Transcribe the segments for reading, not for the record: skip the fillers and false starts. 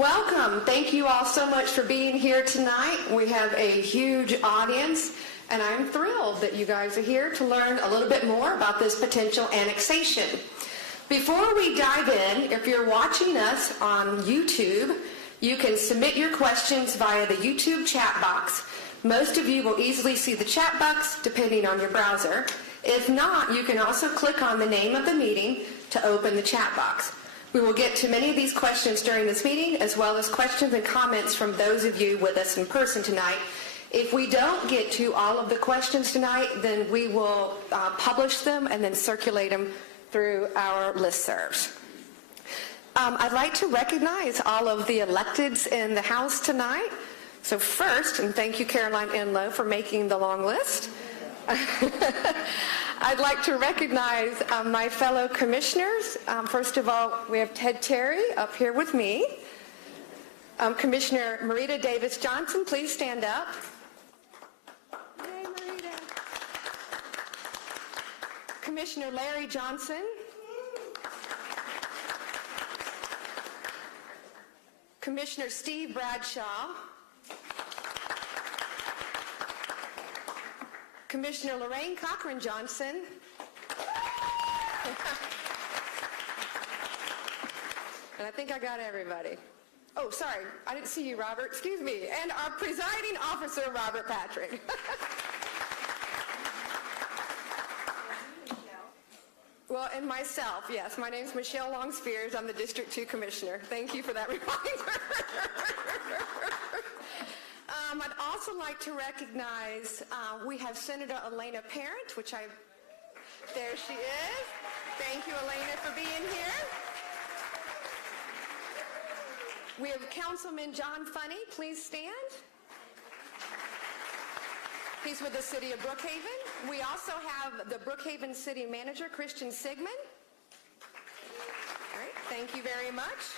Welcome. Thank you all so much for being here tonight. We have a huge audience, and I'm thrilled that you guys are here to learn a little bit more about this potential annexation. Before we dive in, if you're watching us on YouTube, you can submit your questions via the YouTube chat box. Most of you will easily see the chat box depending on your browser. If not, you can also click on the name of the meeting to open the chat box. We will get to many of these questions during this meeting, as well as questions and comments from those of you with us in person tonight. If we don't get to all of the questions tonight, then we will publish them and then circulate them through our listservs. I'd like to recognize all of the electeds in the House tonight. So first, and thank you, Caroline Enlow, for making the long list. I'd like to recognize my fellow commissioners. First of all, we have Ted Terry up here with me. Commissioner Marita Davis Johnson, please stand up. Yay, Marita. Commissioner Larry Johnson. Commissioner Steve Bradshaw. Commissioner Lorraine Cochran Johnson. And I think I got everybody. Oh, sorry, I didn't see you, Robert. Excuse me. And our presiding officer, Robert Patrick. Well, and myself, yes. My name's Michelle Long Spears. I'm the District 2 Commissioner. Thank you for that reminder. I'd also like to recognize, we have Senator Elena Parent, there she is. Thank you, Elena, for being here. We have Councilman John Funny. Please stand. He's with the City of Brookhaven. We also have the Brookhaven City Manager, Christian Sigmund. All right, thank you very much.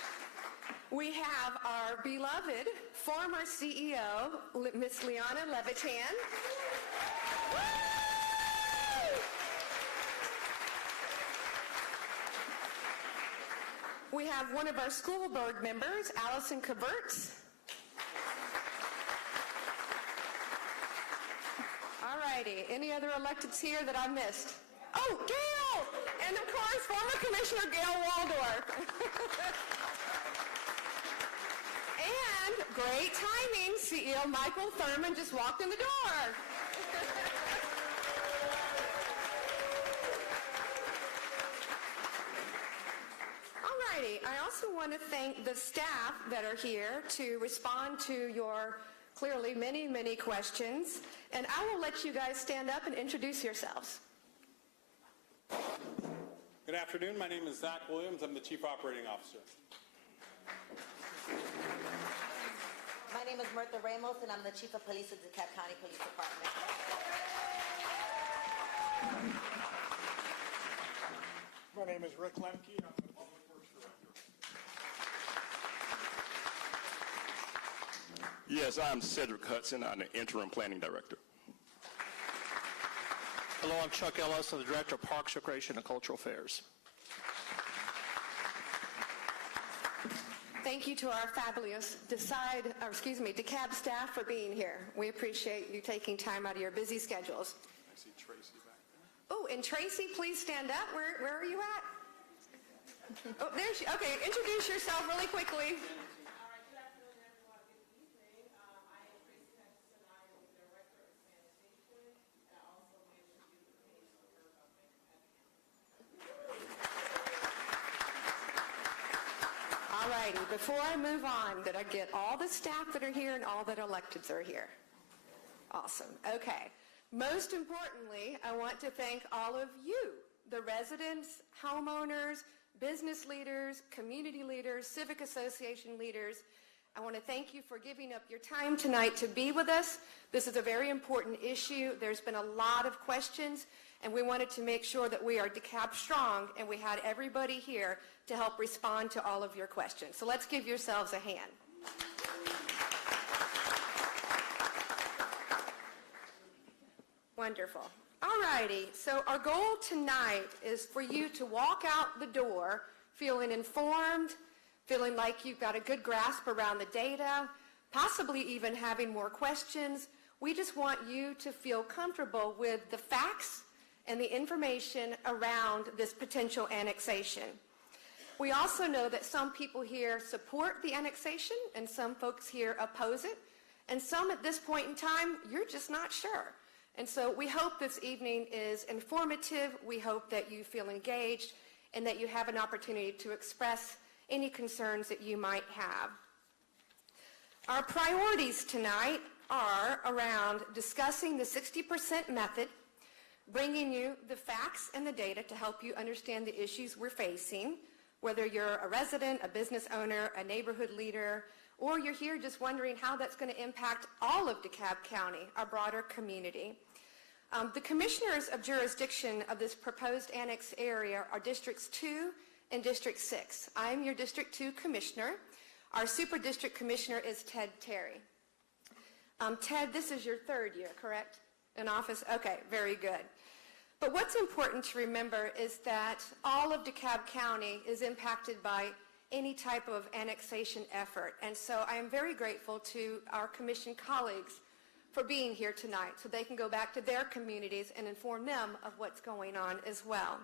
We have our beloved former CEO, Miss Liana Levitan. We have one of our school board members, Allison Kavertz. All righty, any other electeds here that I missed? Oh, Gail! And of course, former Commissioner Gail Waldorf. And great timing, CEO Michael Thurman just walked in the door. Alrighty, I also want to thank the staff that are here to respond to your clearly many, many questions. And I will let you guys stand up and introduce yourselves. Good afternoon, my name is Zach Williams. I'm the Chief Operating Officer. My name is Mirtha Ramos, and I'm the Chief of Police of the DeKalb County Police Department. My name is Rick Lemke, and I'm the Public Works Director. Yes, I'm Cedric Hudson. I'm the Interim Planning Director. Hello, I'm Chuck Ellis. I'm the Director of Parks, Recreation, and Cultural Affairs. Thank you to our fabulous DeKalb staff for being here. We appreciate you taking time out of your busy schedules. I see Tracy back there. Oh, and Tracy, please stand up. Where are you at? Oh, there she. Okay, introduce yourself really quickly. All right, good afternoon, everyone. Good evening. I am Tracy Hutchison. I am the Director of Sanitation, and I also manage the beautification work of All righty, before I move on, did I get all the staff that are here and all that electeds are here? Awesome. Okay. Most importantly, I want to thank all of you, the residents, homeowners, business leaders, community leaders, civic association leaders. I want to thank you for giving up your time tonight to be with us. This is a very important issue. There's been a lot of questions, and we wanted to make sure that we are DeKalb strong, and we had everybody here to help respond to all of your questions. So let's give yourselves a hand. Wonderful. All righty, so our goal tonight is for you to walk out the door feeling informed, feeling like you've got a good grasp around the data, possibly even having more questions. We just want you to feel comfortable with the facts and the information around this potential annexation. We also know that some people here support the annexation and some folks here oppose it, and some at this point in time, you're just not sure. And so we hope this evening is informative. We hope that you feel engaged and that you have an opportunity to express any concerns that you might have. Our priorities tonight are around discussing the 60% method, bringing you the facts and the data to help you understand the issues we're facing, whether you're a resident, a business owner, a neighborhood leader, or you're here just wondering how that's going to impact all of DeKalb County, our broader community. The commissioners of jurisdiction of this proposed annex area are Districts 2 and District 6. I'm your District 2 commissioner. Our Super District Commissioner is Ted Terry. Ted, this is your third year, correct, in office? Okay, very good. But what's important to remember is that all of DeKalb County is impacted by any type of annexation effort. And so I am very grateful to our commission colleagues for being here tonight so they can go back to their communities and inform them of what's going on as well.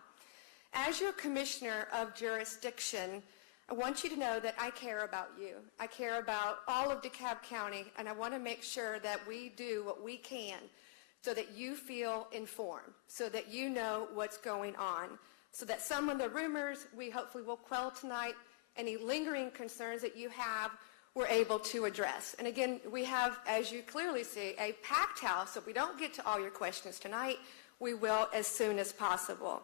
As your commissioner of jurisdiction, I want you to know that I care about you. I care about all of DeKalb County, and I want to make sure that we do what we can so that you feel informed, so that you know what's going on, so that some of the rumors we hopefully will quell tonight, any lingering concerns that you have, we're able to address. And again, we have, as you clearly see, a packed house. So if we don't get to all your questions tonight, we will as soon as possible.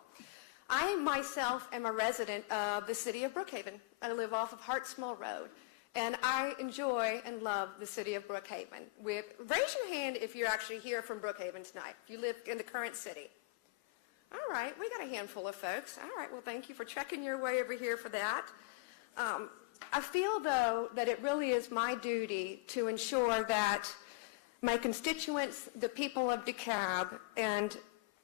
I myself am a resident of the city of Brookhaven. I live off of Hartsmill Road, and I enjoy and love the city of Brookhaven. Raise your hand if you're actually here from Brookhaven tonight, if you live in the current city. All right, we got a handful of folks. All right, well, thank you for trekking your way over here for that. I feel, though, that it really is my duty to ensure that my constituents, the people of DeKalb, and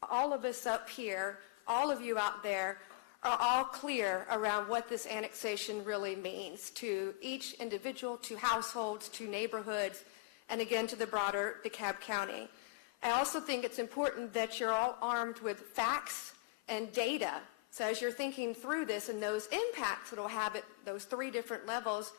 all of us up here, all of you out there, are all clear around what this annexation really means to each individual, to households, to neighborhoods, and again to the broader DeKalb County. I also think it's important that you're all armed with facts and data. So as you're thinking through this and those impacts it'll have at those three different levels,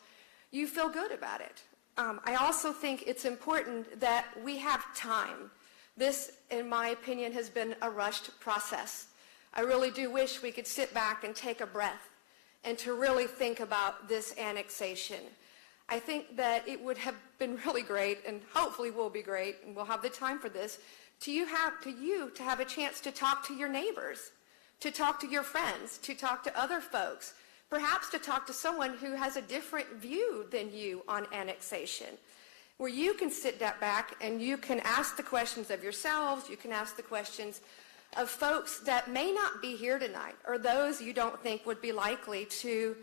you feel good about it. I also think it's important that we have time. This, in my opinion, has been a rushed process. I really do wish we could sit back and take a breath and to really think about this annexation. I think that it would have been really great, and hopefully will be great, and we'll have the time for this, to have a chance to talk to your neighbors, to talk to your friends, to talk to other folks, perhaps to talk to someone who has a different view than you on annexation, where you can sit back and you can ask the questions of yourselves, you can ask the questions of folks that may not be here tonight, or those you don't think would be likely to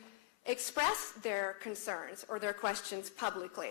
express their concerns or their questions publicly.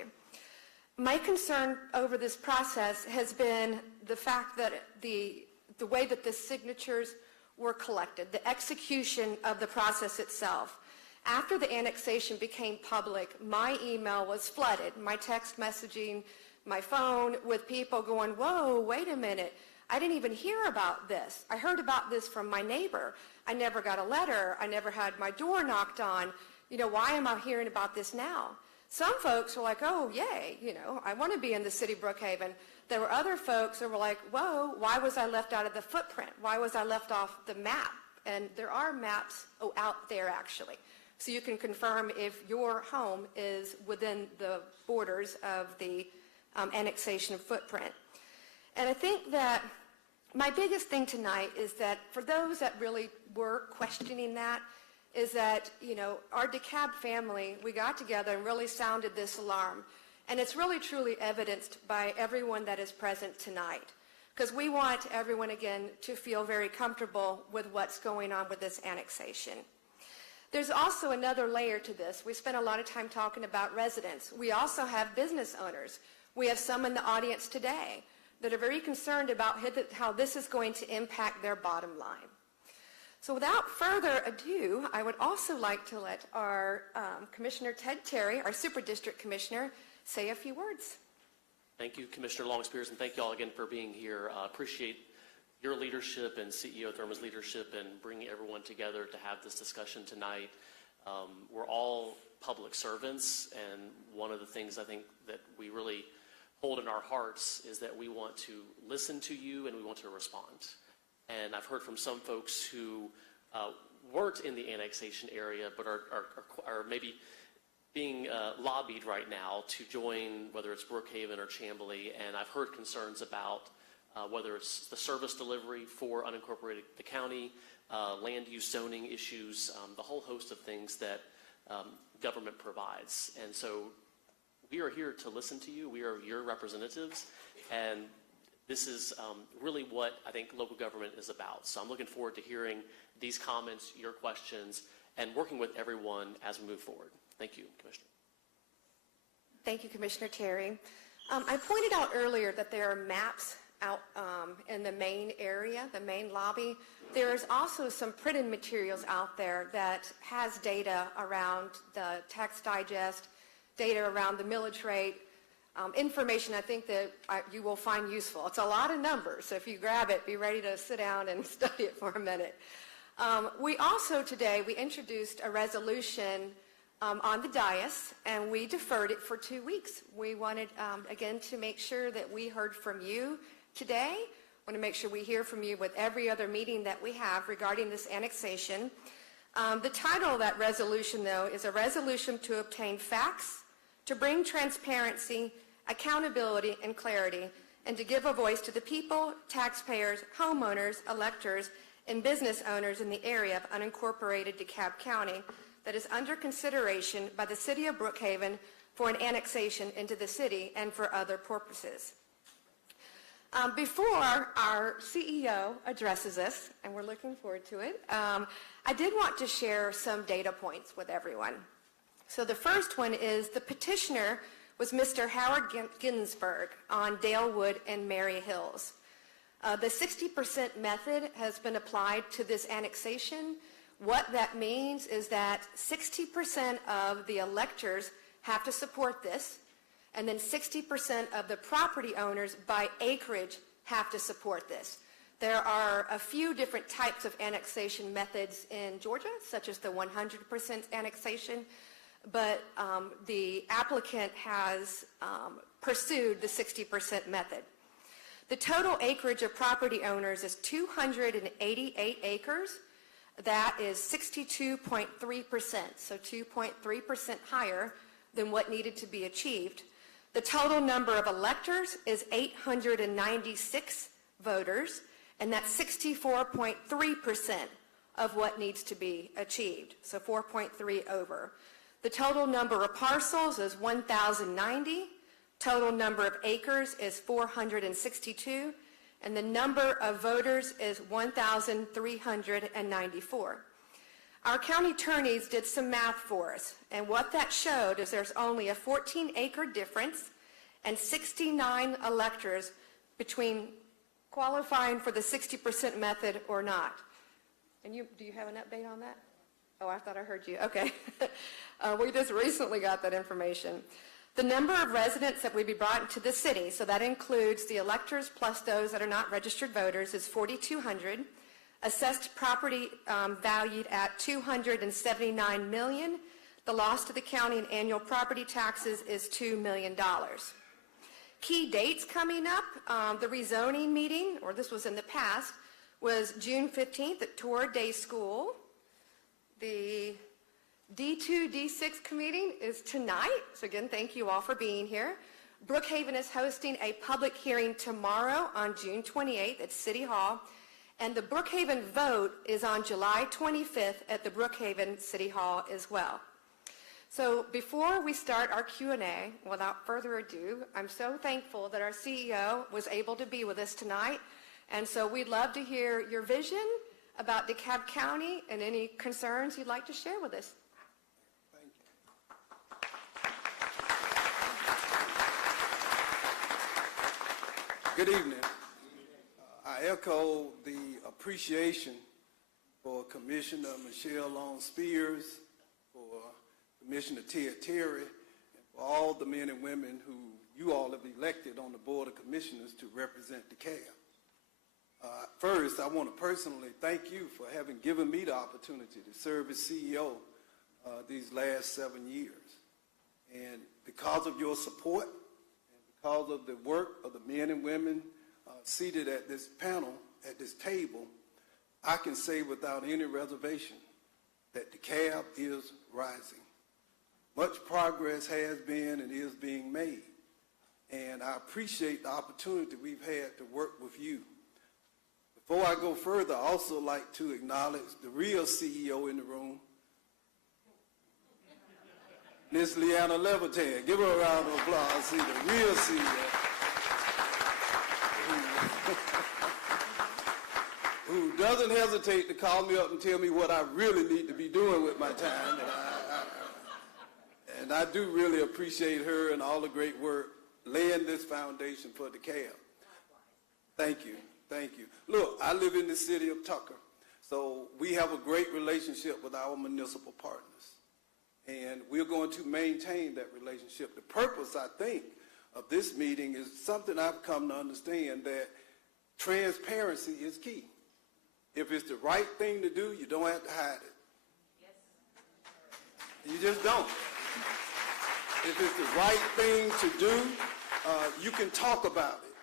My concern over this process has been the fact that the way that the signatures were collected, the execution of the process itself. After the annexation became public, my email was flooded, my text messaging, my phone, with people going, whoa, wait a minute, I didn't even hear about this. I heard about this from my neighbor. I never got a letter. I never had my door knocked on. Why am I hearing about this now? Some folks were like, oh, yay, I want to be in the city of Brookhaven. There were other folks that were like, whoa, why was I left out of the footprint? Why was I left off the map? And there are maps out there, actually. So you can confirm if your home is within the borders of the annexation footprint. And I think that my biggest thing tonight is that for those that really were questioning that, is that, our DeKalb family, we got together and really sounded this alarm. And it's really truly evidenced by everyone that is present tonight. Because we want everyone, again, to feel very comfortable with what's going on with this annexation. There's also another layer to this. We spent a lot of time talking about residents. We also have business owners. We have some in the audience today that are very concerned about how this is going to impact their bottom line. So without further ado, I would also like to let our Commissioner Ted Terry, our Super District Commissioner, say a few words. Thank you, Commissioner Longspears, and thank you all again for being here. Appreciate your leadership and CEO Thurman's leadership in bringing everyone together to have this discussion tonight. We're all public servants, and one of the things I think that we really hold in our hearts is that we want to listen to you and we want to respond. And I've heard from some folks who weren't in the annexation area but are maybe being lobbied right now to join, whether it's Brookhaven or Chamblee, and I've heard concerns about whether it's the service delivery for unincorporated the county, land use zoning issues, the whole host of things that government provides. And so we are here to listen to you. We are your representatives, and this is really what I think local government is about. So I'm looking forward to hearing these comments, your questions, and working with everyone as we move forward. Thank you, Commissioner. Thank you, Commissioner Terry. I pointed out earlier that there are maps out in the main area, the main lobby. There is also some printed materials out there that has data around the tax digest, data around the millage rate, information I think that you will find useful. It's a lot of numbers, so if you grab it, be ready to sit down and study it for a minute. We also today, we introduced a resolution on the dais, and we deferred it for 2 weeks. We wanted, again, to make sure that we heard from you today. I want to make sure we hear from you with every other meeting that we have regarding this annexation. The title of that resolution, though, is a resolution to obtain facts, to bring transparency, accountability, and clarity, and to give a voice to the people, taxpayers, homeowners, electors, and business owners in the area of unincorporated DeKalb County that is under consideration by the City of Brookhaven for an annexation into the city and for other purposes. Before our CEO addresses us, and we're looking forward to it, I did want to share some data points with everyone. So the first one is the petitioner was Mr. Howard Ginsburg on Dalewood and Mary Hills. The 60% method has been applied to this annexation. What that means is that 60% of the electors have to support this, and then 60% of the property owners by acreage have to support this. There are a few different types of annexation methods in Georgia, such as the 100% annexation, but the applicant has pursued the 60% method. The total acreage of property owners is 288 acres. That is 62.3%, so 2.3% higher than what needed to be achieved. The total number of electors is 896 voters, and that's 64.3% of what needs to be achieved, so 4.3 over. The total number of parcels is 1,090. Total number of acres is 462. And the number of voters is 1,394. Our county attorneys did some math for us, and what that showed is there's only a 14-acre difference and 69 electors between qualifying for the 60% method or not. And do you have an update on that? Oh, I thought I heard you. Okay. We just recently got that information. The number of residents that would be brought into the city, so that includes the electors plus those that are not registered voters, is 4,200. Assessed property valued at $279 million. The loss to the county in annual property taxes is $2 million. Key dates coming up, the rezoning meeting, or this was in the past, was June 15th at Torrey Day School. The D2, D6 meeting is tonight, so again, thank you all for being here. Brookhaven is hosting a public hearing tomorrow on June 28th at City Hall, and the Brookhaven vote is on July 25th at the Brookhaven City Hall as well. So before we start our Q&A, without further ado, I'm so thankful that our CEO was able to be with us tonight, and so we'd love to hear your vision about DeKalb County and any concerns you'd like to share with us. Good evening. I echo the appreciation for for Commissioner Michelle Long Spears, for Commissioner Ted Terry, and for all the men and women who you all have elected on the Board of Commissioners to represent DeKalb. First, I want to personally thank you for having given me the opportunity to serve as CEO these last 7 years. And because of your support, and because of the work of the men and women seated at this panel, at this table, I can say without any reservation that DeKalb is rising. Much progress has been and is being made. And I appreciate the opportunity we've had to work with you. Before I go further, I also like to acknowledge the real CEO in the room, Miss Leanna Levitan. Give her a round of applause. See, the real CEO. Who doesn't hesitate to call me up and tell me what I really need to be doing with my time. And I do really appreciate her and all the great work laying this foundation for DeKalb. Thank you. Thank you. Look, I live in the city of Tucker, so we have a great relationship with our municipal partners. And we're going to maintain that relationship. The purpose, I think, of this meeting is something I've come to understand, that transparency is key. If it's the right thing to do, you don't have to hide it. You just don't. If it's the right thing to do, you can talk about it.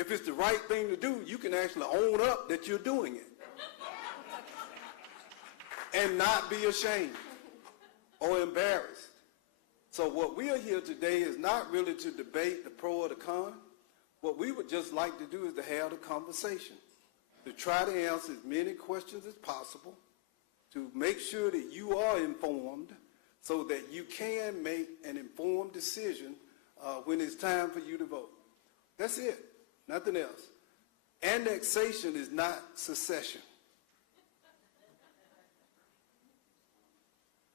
If it's the right thing to do, you can actually own up that you're doing it. And not be ashamed or embarrassed. So what we are here today is not really to debate the pro or the con. What we would just like to do is to have a conversation, to try to answer as many questions as possible, to make sure that you are informed so that you can make an informed decision when it's time for you to vote. That's it. Nothing else. Annexation is not secession.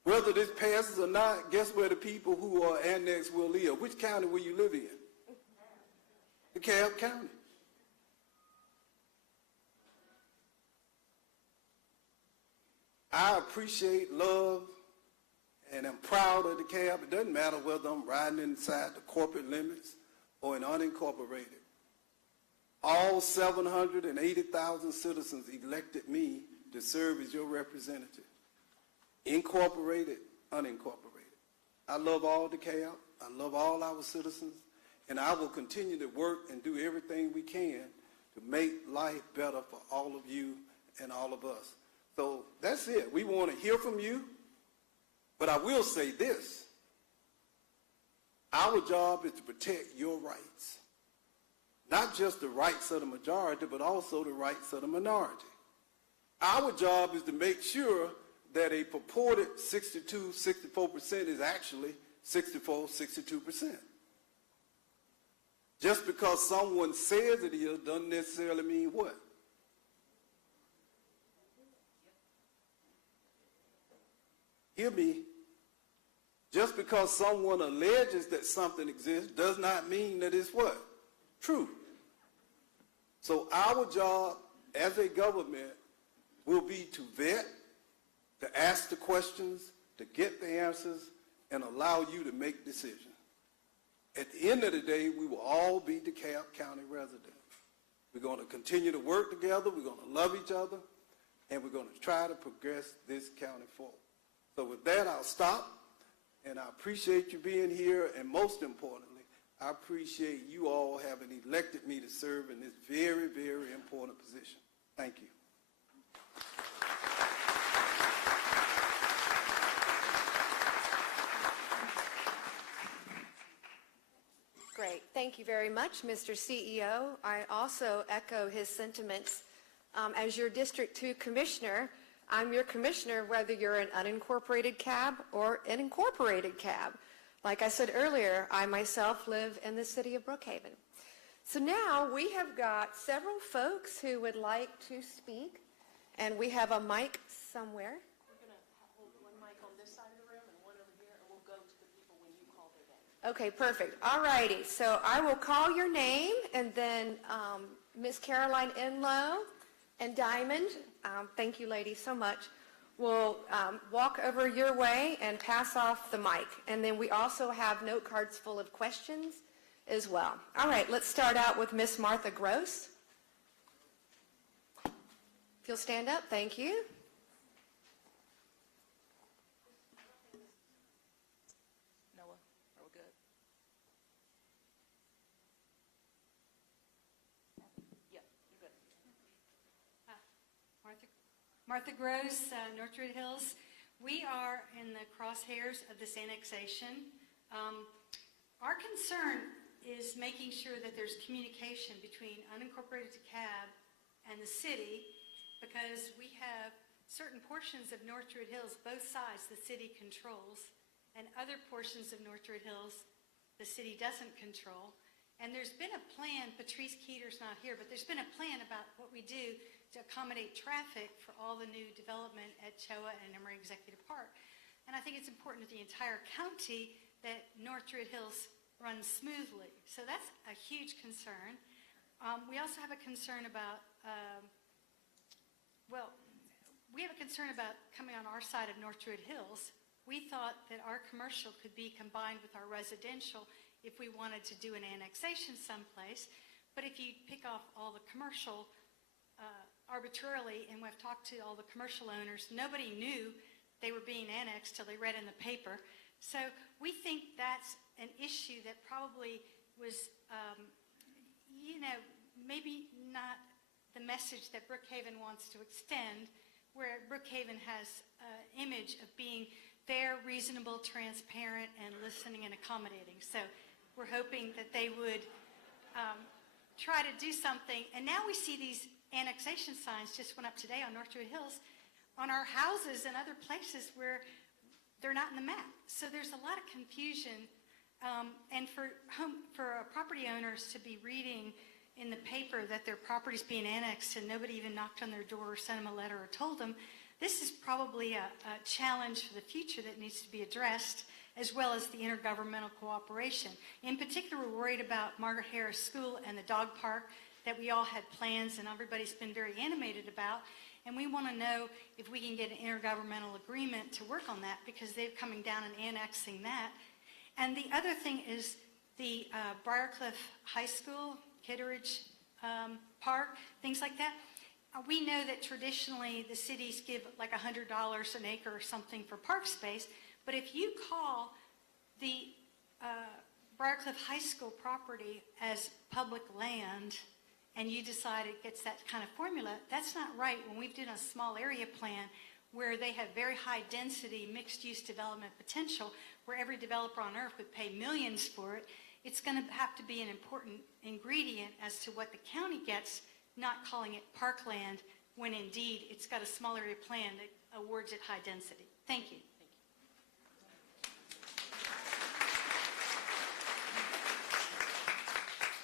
Whether this passes or not, guess where the people who are annexed will live? Which county will you live in? DeKalb County. I appreciate, love, and I'm proud of DeKalb. It doesn't matter whether I'm riding inside the corporate limits or in unincorporated. All 780,000 citizens elected me to serve as your representative. Incorporated, unincorporated. I love all DeKalb. I love all our citizens. And I will continue to work and do everything we can to make life better for all of you and all of us. So that's it. We want to hear from you. But I will say this. Our job is to protect your rights. Not just the rights of the majority, but also the rights of the minority. Our job is to make sure that a purported 62, 64% is actually 64, 62%. Just because someone says it is doesn't necessarily mean what? Hear me. Just because someone alleges that something exists does not mean that it's what? True. So our job as a government will be to vet, to ask the questions, to get the answers, and allow you to make decisions. At the end of the day, we will all be DeKalb County residents. We're going to continue to work together, we're going to love each other, and we're going to try to progress this county forward. So with that, I'll stop, and I appreciate you being here, and most importantly, I appreciate you all having elected me to serve in this very, very important position. Thank you. Great. Thank you very much, Mr. CEO. I also echo his sentiments. As your District 2 Commissioner, I'm your Commissioner whether you're an unincorporated cab or an incorporated cab. Like I said earlier, I myself live in the city of Brookhaven. So now we have got several folks who would like to speak, and we have a mic somewhere. We're going to hold one mic on this side of the room and one over here, and we'll go to the people when you call their name. Okay, perfect. All righty. So I will call your name, and then Miss Caroline Enlow and Diamond, Thank you, ladies, so much. We'll walk over your way and pass off the mic. And then we also have note cards full of questions as well. All right, let's start out with Miss Martha Gross. If you'll stand up, thank you. Noah, are we good? Yeah, you're good. Martha Gross, Northwood Hills. We are in the crosshairs of this annexation. Our concern is making sure that there's communication between unincorporated DeKalb and the city, because we have certain portions of Northwood Hills, both sides, the city controls, and other portions of Northwood Hills the city doesn't control. And there's been a plan, Patrice Keeter's not here, but there's been a plan about what we do to accommodate traffic for all the new development at Choa and Emory Executive Park. And I think it's important to the entire county that Northwood Hills runs smoothly. So that's a huge concern. We also have a concern about, we have a concern about coming on our side of Northwood Hills. We thought that our commercial could be combined with our residential if we wanted to do an annexation someplace. But if you pick off all the commercial arbitrarily, and we've talked to all the commercial owners, nobody knew they were being annexed till they read in the paper. So we think that's an issue that probably was, maybe not the message that Brookhaven wants to extend, where Brookhaven has an image of being fair, reasonable, transparent, and listening and accommodating. So we're hoping that they would try to do something. And now we see these annexation signs just went up today on Northwood Hills on our houses and other places where they're not in the map. So there's a lot of confusion. And for property owners to be reading in the paper that their property's being annexed and nobody even knocked on their door or sent them a letter or told them, this is probably a challenge for the future that needs to be addressed, as well as the intergovernmental cooperation. In particular, we're worried about Margaret Harris School and the dog park that we all had plans and everybody's been very animated about. And we want to know if we can get an intergovernmental agreement to work on that, because they're coming down and annexing that. And the other thing is the Briarcliff High School, Kitteridge Park, things like that. We know that traditionally the cities give like $100 an acre or something for park space, but if you call the Briarcliff High School property as public land and you decide it gets that kind of formula, that's not right. When we've done a small area plan where they have very high density mixed-use development potential, where every developer on earth would pay millions for it, it's going to have to be an important ingredient as to what the county gets, not calling it parkland when indeed it's got a small area plan that awards it high density. Thank you.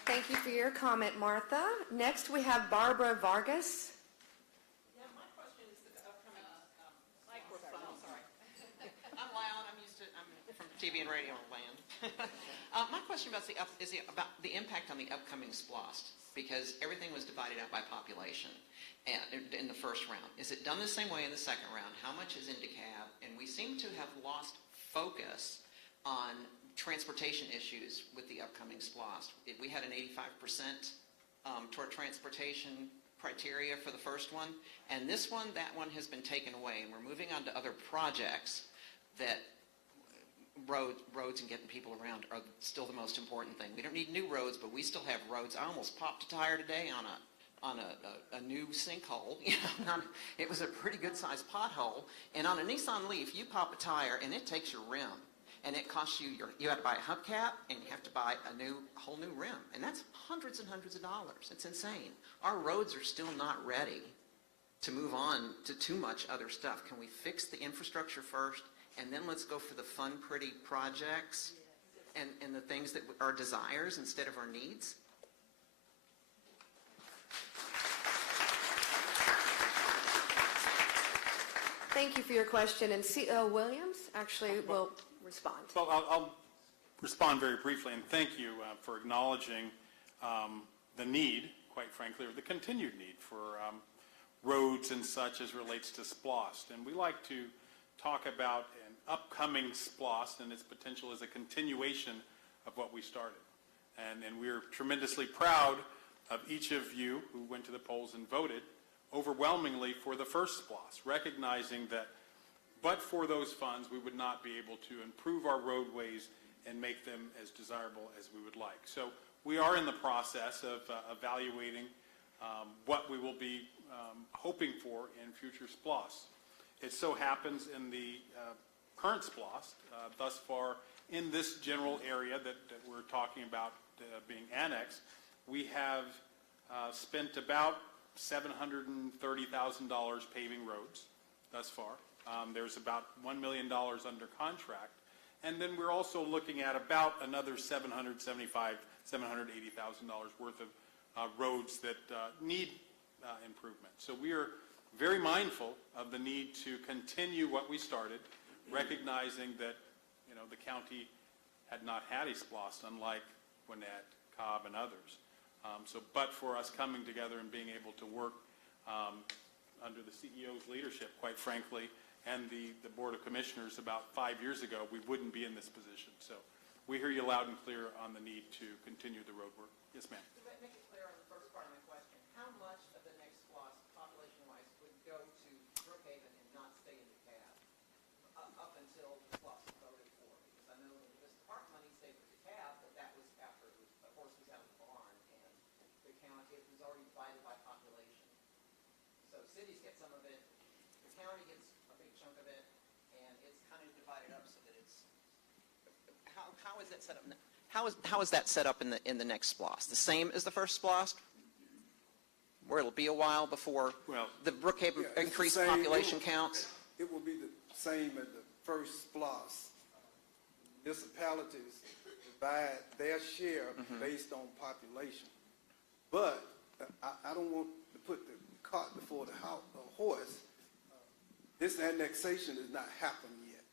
Thank you for your comment, Martha. Next, we have Barbara Vargas. Yeah, my question is the upcoming microphone. Sorry. I'm loud. I'm from TV and radio land. My question about about the impact on the upcoming SPLOST, because everything was divided out by population in the first round. Is it done the same way in the second round? How much is in DeKalb? And we seem to have lost focus on transportation issues with the upcoming SPLOST. We had an 85% toward transportation criteria for the first one, and this one, that one has been taken away, and we're moving on to other projects that roads and getting people around are still the most important thing. We don't need new roads, but we still have roads. I almost popped a tire today on a new sinkhole. It was a pretty good sized pothole, and on a Nissan Leaf, you pop a tire and it takes your rim. And it costs you, you have to buy a hubcap, and you have to buy a whole new rim. And that's hundreds and hundreds of dollars. It's insane. Our roads are still not ready to move on to too much other stuff. Can we fix the infrastructure first, and then let's go for the fun, pretty projects and the things that are desires instead of our needs? Thank you for your question. And C.O. Williams actually will respond. Well, I'll respond very briefly, and thank you for acknowledging the need, quite frankly, or the continued need for roads and such as relates to SPLOST. And we like to talk about an upcoming SPLOST and its potential as a continuation of what we started. And we're tremendously proud of each of you who went to the polls and voted overwhelmingly for the first SPLOST, recognizing that but for those funds, we would not be able to improve our roadways and make them as desirable as we would like. So we are in the process of evaluating what we will be hoping for in future SPLOSTs. It so happens in the current SPLOST, thus far in this general area that we're talking about being annexed, we have spent about $730,000 paving roads thus far. There's about $1 million under contract. And then we're also looking at about another $780,000 worth of roads that need improvement. So we are very mindful of the need to continue what we started, recognizing that, you know, the county had not had a SPLOST, unlike Gwinnett, Cobb, and others. But for us coming together and being able to work under the CEO's leadership, quite frankly, and the Board of Commissioners about 5 years ago, we wouldn't be in this position. So we hear you loud and clear on the need to continue the road work. Yes, ma'am. To make it clear on the first part of my question, how much of the next SPLOST, population-wise, would go to Brookhaven and not stay in DeKalb up until the SPLOST is voted for? Because I know this park money stayed with DeKalb, but that was after the horse was out of the barn, and the county, it was already divided by population. So cities get some of it, the county gets a big chunk of it, and it's kind of divided up so that it's, how is that set up? How is that set up in the next SPLOST? The same as the first SPLOST, where it'll be a while before the Brookhaven increased population counts? It will be the same as the first SPLOST. Municipalities divide their share based on population. But I don't want to put the cart before the horse. This annexation has not happened yet.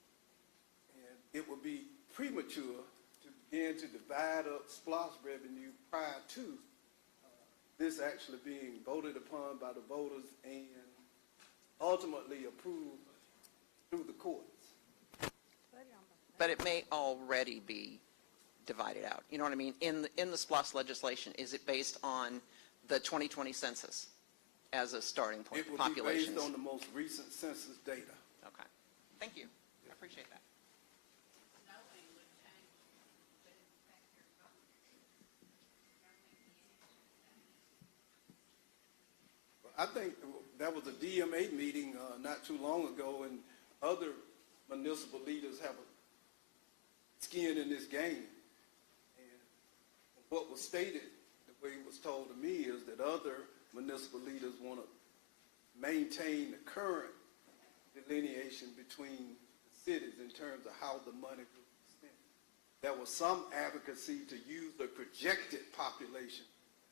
And it would be premature to begin to divide up SPLOST revenue prior to this actually being voted upon by the voters and ultimately approved through the courts. But it may already be divided out. You know what I mean? In the SPLOST legislation, is it based on the 2020 census as a starting point? It will be based on the most recent census data. Okay. Thank you. I appreciate that. I think that was a DMA meeting not too long ago, and other municipal leaders have a skin in this game. And what was stated, the way it was told to me, is that other municipal leaders want to maintain the current delineation between the cities in terms of how the money was spent. There was some advocacy to use the projected population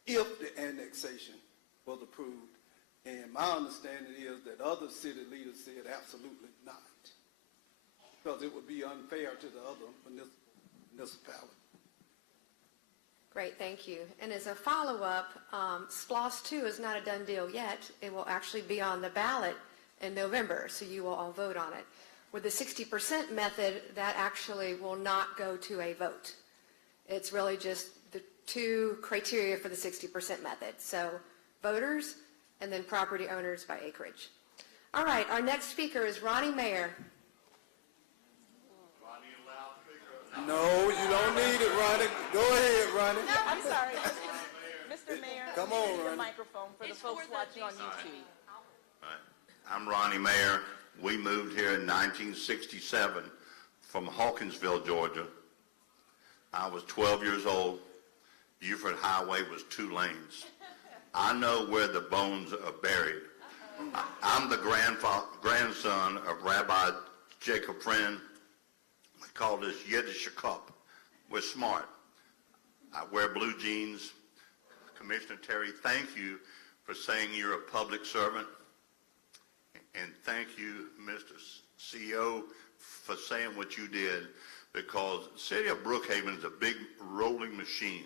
if the annexation was approved. And my understanding is that other city leaders said absolutely not, because it would be unfair to the other municipalities. Great, thank you. And as a follow-up, SPLOST 2 is not a done deal yet. It will actually be on the ballot in November, so you will all vote on it. With the 60% method, that actually will not go to a vote. It's really just the two criteria for the 60% method. So voters and then property owners by acreage. All right, our next speaker is Ronnie Mayer. No, you don't need it, Ronnie. Go ahead, Ronnie. No, I'm sorry. Mr. Mayor, Come on, use the Ronnie. microphone for the folks watching on YouTube. I'm Ronnie Mayer. We moved here in 1967 from Hawkinsville, Georgia. I was 12 years old. Buford Highway was 2 lanes. I know where the bones are buried. I'm the grandson of Rabbi Jacob Friend. We call this Yiddish cup. We're smart. I wear blue jeans. Commissioner Terry, thank you for saying you're a public servant. And thank you, Mr. CEO, for saying what you did, because the city of Brookhaven is a big rolling machine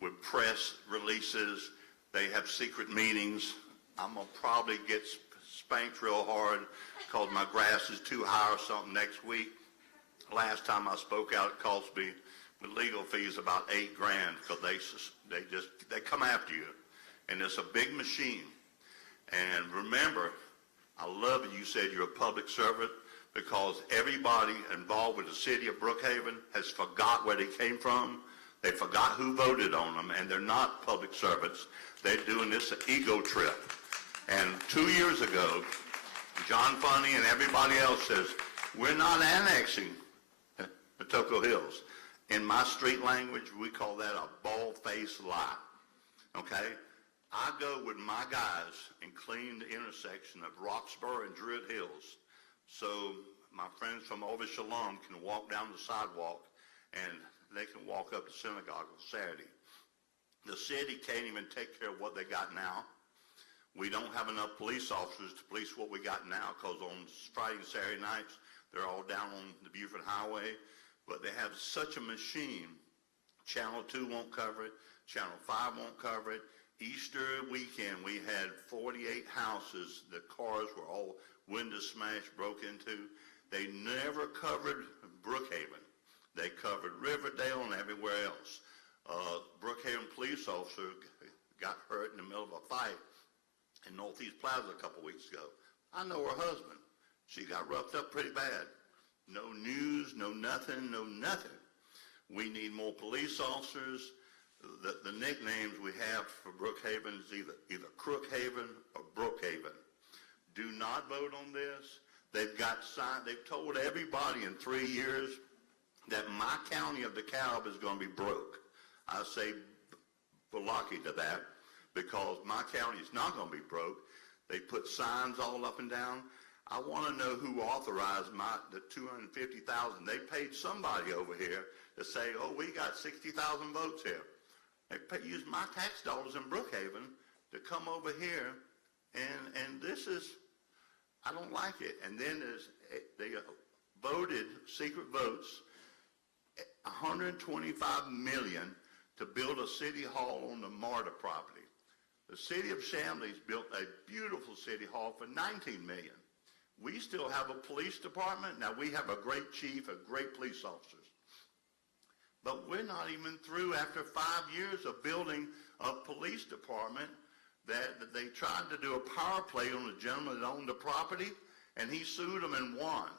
with press releases. They have secret meetings. I'm going to probably get spanked real hard because my grass is too high or something next week. Last time I spoke out, it cost me with legal fees about $8 grand because they come after you. And it's a big machine. And remember, I love that you said you're a public servant because everybody involved with the city of Brookhaven has forgot where they came from. They forgot who voted on them, and they're not public servants. They're doing this ego trip. And 2 years ago, John Funny and everybody else says, we're not annexing Patoka Hills. In my street language, we call that a bald-faced lie, okay? I go with my guys and clean the intersection of Roxborough and Druid Hills so my friends from Over Shalom can walk down the sidewalk and they can walk up to synagogue on Saturday. The city can't even take care of what they got now. We don't have enough police officers to police what we got now because on Friday and Saturday nights, they're all down on the Buford Highway. But they have such a machine. Channel 2 won't cover it. Channel 5 won't cover it. Easter weekend, we had 48 houses. The cars were all windows smashed, broke into. They never covered Brookhaven. They covered Riverdale and everywhere else. Brookhaven police officer got hurt in the middle of a fight in Northeast Plaza a couple weeks ago. I know her husband. She got roughed up pretty bad. No news, no nothing, no nothing. We need more police officers. The nicknames we have for Brookhaven is either Crookhaven or Brookhaven. Do not vote on this. They've got signed. They've told everybody in 3 years that my county of DeKalb is going to be broke. I say lucky to that because my county is not going to be broke. They put signs all up and down. I want to know who authorized the $250,000. They paid somebody over here to say, oh, we got 60,000 votes here. They used my tax dollars in Brookhaven to come over here, and this is, I don't like it. And then they voted, secret votes, $125 million to build a city hall on the MARTA property. The city of Chambly's built a beautiful city hall for $19 million. We still have a police department. Now, we have a great chief, a great police officers. But we're not even through after 5 years of building a police department that they tried to do a power play on the gentleman that owned the property, and he sued them and won.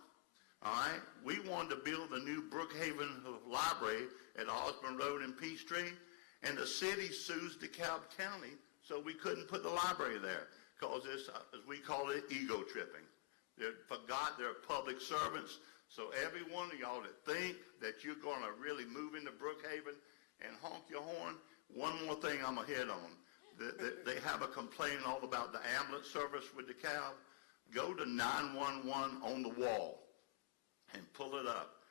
All right? We wanted to build the new Brookhaven Library at Osborne Road and Peachtree, and the city sues DeKalb County, so we couldn't put the library there because it's, as we call it, ego tripping. They forgot they're public servants. So every one of y'all that think that you're going to really move into Brookhaven and honk your horn, one more thing I'm going to hit on. They have a complaint all about the ambulance service with DeKalb. Go to 911 on the wall and pull it up.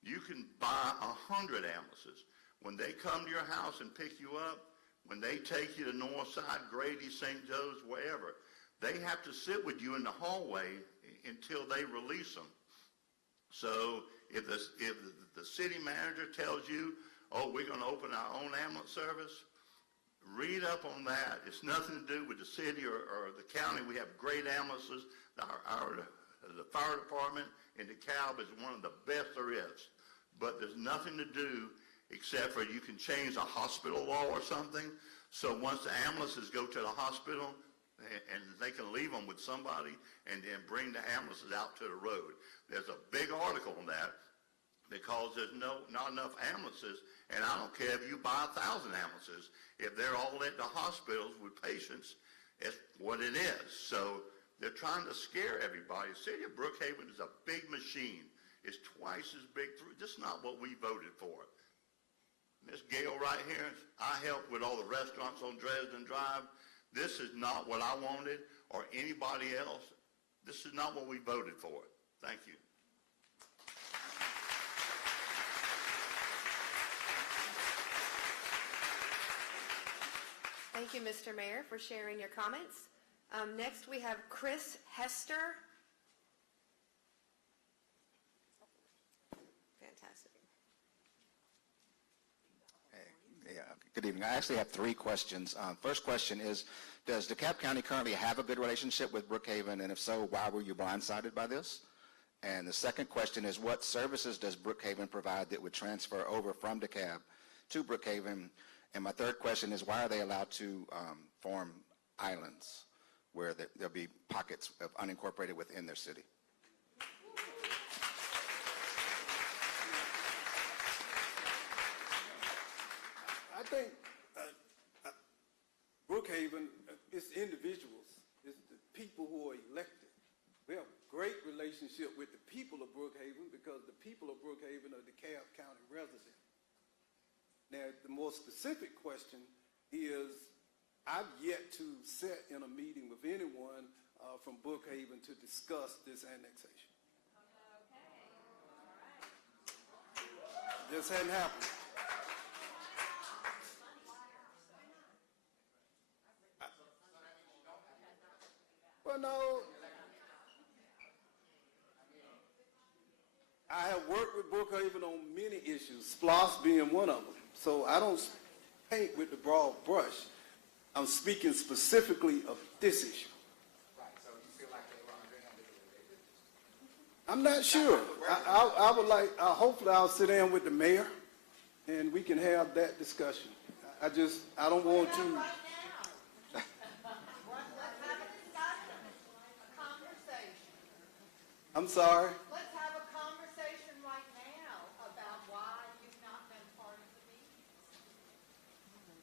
You can buy 100 ambulances. When they come to your house and pick you up, when they take you to Northside, Grady, St. Joe's, wherever, they have to sit with you in the hallway until they release them. So if the city manager tells you, oh, we're going to open our own ambulance service, read up on that. It's nothing to do with the city or the county. We have great ambulances. The fire department in DeKalb is one of the best there is. But there's nothing to do except for you can change a hospital law or something. So once the ambulances go to the hospital, and they can leave them with somebody and then bring the ambulances out to the road. There's a big article on that because there's not enough ambulances, and I don't care if you buy 1,000 ambulances. If they're all at the hospitals with patients, it's what it is. So they're trying to scare everybody. The city of Brookhaven is a big machine. It's twice as big. This is not what we voted for. Miss Gail right here, I helped with all the restaurants on Dresden Drive. This is not what I wanted or anybody else. This is not what we voted for. Thank you. Thank you, Mr. Mayor, for sharing your comments. Next, we have Chris Hester. Fantastic. Good evening. I actually have 3 questions. First question is, Does DeKalb County currently have a good relationship with Brookhaven, and if so, why were you blindsided by this? And the second question is, what services does Brookhaven provide that would transfer over from DeKalb to Brookhaven? And my third question is, why are they allowed to form islands where there'll be pockets of unincorporated within their city? I think Brookhaven, it's individuals, it's the people who are elected. We have a great relationship with the people of Brookhaven because the people of Brookhaven are DeKalb County residents. Now, the more specific question is, I've yet to sit in a meeting with anyone from Brookhaven to discuss this annexation. Just hadn't happened. Well, no. I have worked with Brookhaven on many issues, SPLOST being one of them. So I don't paint with the broad brush. I'm speaking specifically of this issue. Right, so you feel like they were I'm not sure. I would like, hopefully I'll sit down with the mayor and we can have that discussion. I don't want to. I'm sorry? Let's have a conversation right now about why you've not been part of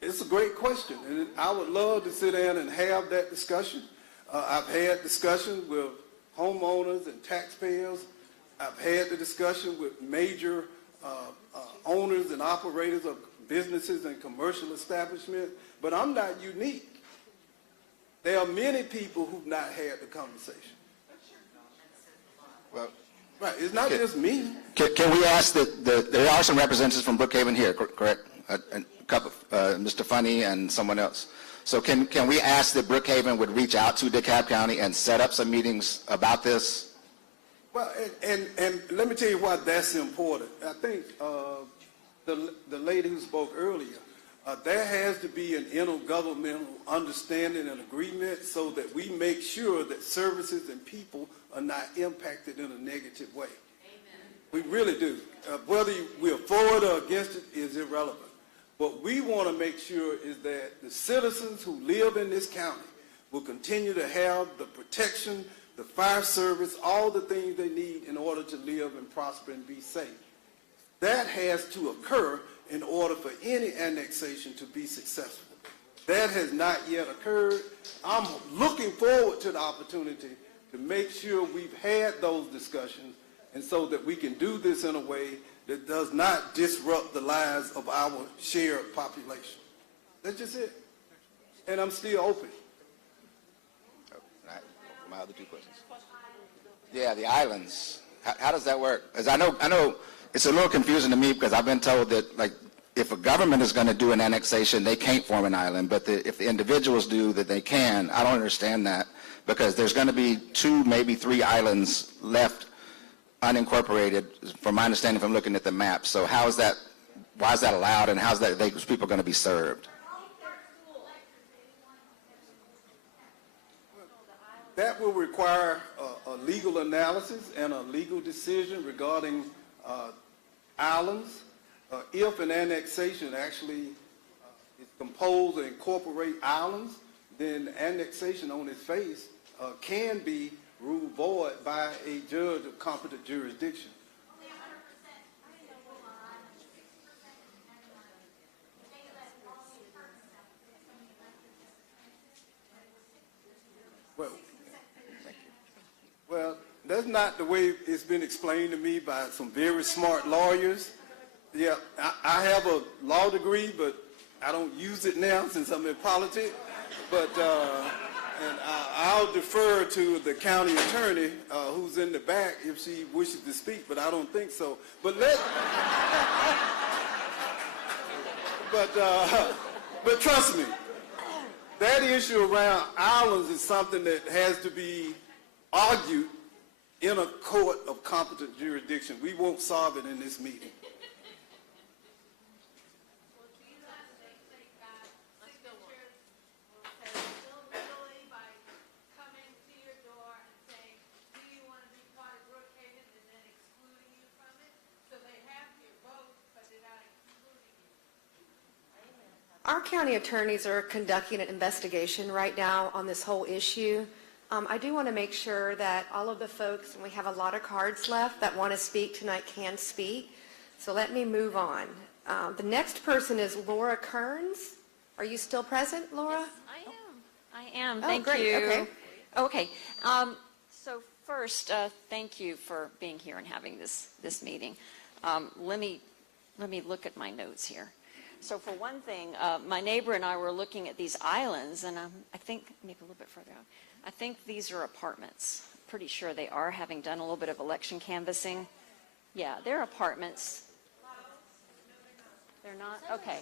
the meeting. It's a great question, and I would love to sit down and have that discussion. I've had discussions with homeowners and taxpayers. I've had the discussion with major owners and operators of businesses and commercial establishments, but I'm not unique. There are many people who've not had the conversation. Well, right, it's not just me. Can we ask that there are some representatives from Brookhaven here, correct? A couple, Mr. Funny and someone else. So can we ask that Brookhaven would reach out to DeKalb County and set up some meetings about this? Well, and let me tell you why that's important. I think the lady who spoke earlier, there has to be an intergovernmental understanding and agreement so that we make sure that services and people are not impacted in a negative way. Amen. We really do. Whether we're for it or against it is irrelevant. What we want to make sure is that the citizens who live in this county will continue to have the protection, the fire service, all the things they need in order to live and prosper and be safe. That has to occur in order for any annexation to be successful. That has not yet occurred. I'm looking forward to the opportunity to make sure we've had those discussions and so that we can do this in a way that does not disrupt the lives of our shared population. That's just it. And I'm still open. My other two questions. Yeah, the islands. How does that work? As I know it's a little confusing to me because I've been told that, like, if a government is going to do an annexation, they can't form an island, but if the individuals do, that they can. I don't understand that because there's going to be 2, maybe 3 islands left unincorporated, from my understanding from looking at the map. So how is that, why is that allowed, and how's that, those people going to be served? That will require a legal analysis and a legal decision regarding islands. If an annexation actually is composed and incorporate islands, then annexation on its face can be ruled void by a judge of competent jurisdiction. Well, that's not the way it's been explained to me by some very smart lawyers. Yeah, I have a law degree, but I don't use it now since I'm in politics. But and I'll defer to the county attorney who's in the back if she wishes to speak, but I don't think so. But but trust me, that issue around islands is something that has to be argued in a court of competent jurisdiction. We won't solve it in this meeting. Our county attorneys are conducting an investigation right now on this whole issue. I do want to make sure that all of the folks, and we have a lot of cards left, that want to speak tonight can speak. So let me move on. The next person is Laura Kearns. Are you still present, Laura? Yes, I am. Oh, Thank great. you. Okay. Okay. So first, thank you for being here and having this meeting. Let me look at my notes here. So for one thing, my neighbor and I were looking at these islands, and I think maybe a little bit further out. I think these are apartments. Pretty sure they are, having done a little bit of election canvassing. Yeah, they're apartments. They're not? Okay.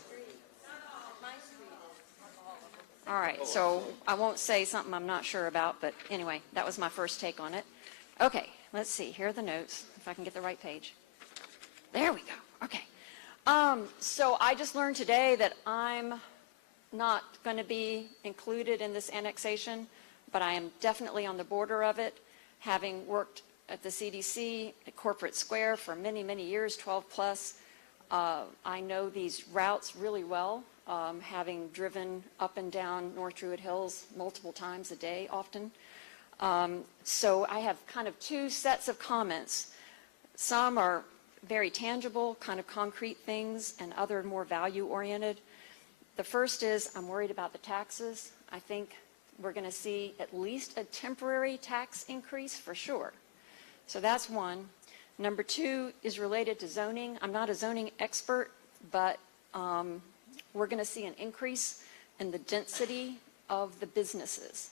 All right, so I won't say something I'm not sure about, but anyway, that was my first take on it. Okay, let's see. Here are the notes, if I can get the right page. There we go. Okay. So I just learned today that I'm not going to be included in this annexation, but I am definitely on the border of it, having worked at the CDC at Corporate Square for many, many years, 12 plus. I know these routes really well, having driven up and down North Druid Hills multiple times a day often. So I have kind of two sets of comments. Some are very tangible, kind of concrete things, and other more value-oriented. The first is I'm worried about the taxes. I think we're going to see at least a temporary tax increase for sure. So that's one. Number two is related to zoning. I'm not a zoning expert, but we're going to see an increase in the density of the businesses.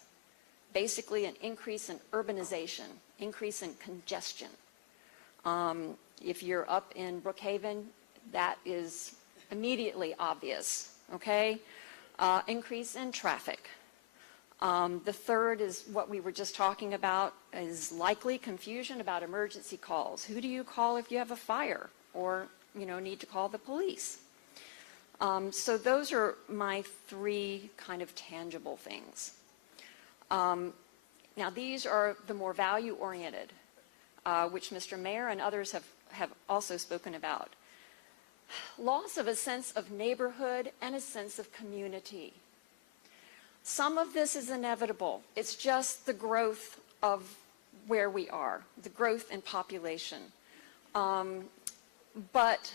Basically an increase in urbanization, increase in congestion. If you're up in Brookhaven, that is immediately obvious, okay? Increase in traffic. The third is what we were just talking about, is likely confusion about emergency calls. Who do you call if you have a fire or, need to call the police? So those are my three kind of tangible things. Now, these are the more value-oriented, which Mr. Mayor and others have also spoken about. Loss of a sense of neighborhood and a sense of community. Some of this is inevitable. It's just the growth of where we are, the growth in population. But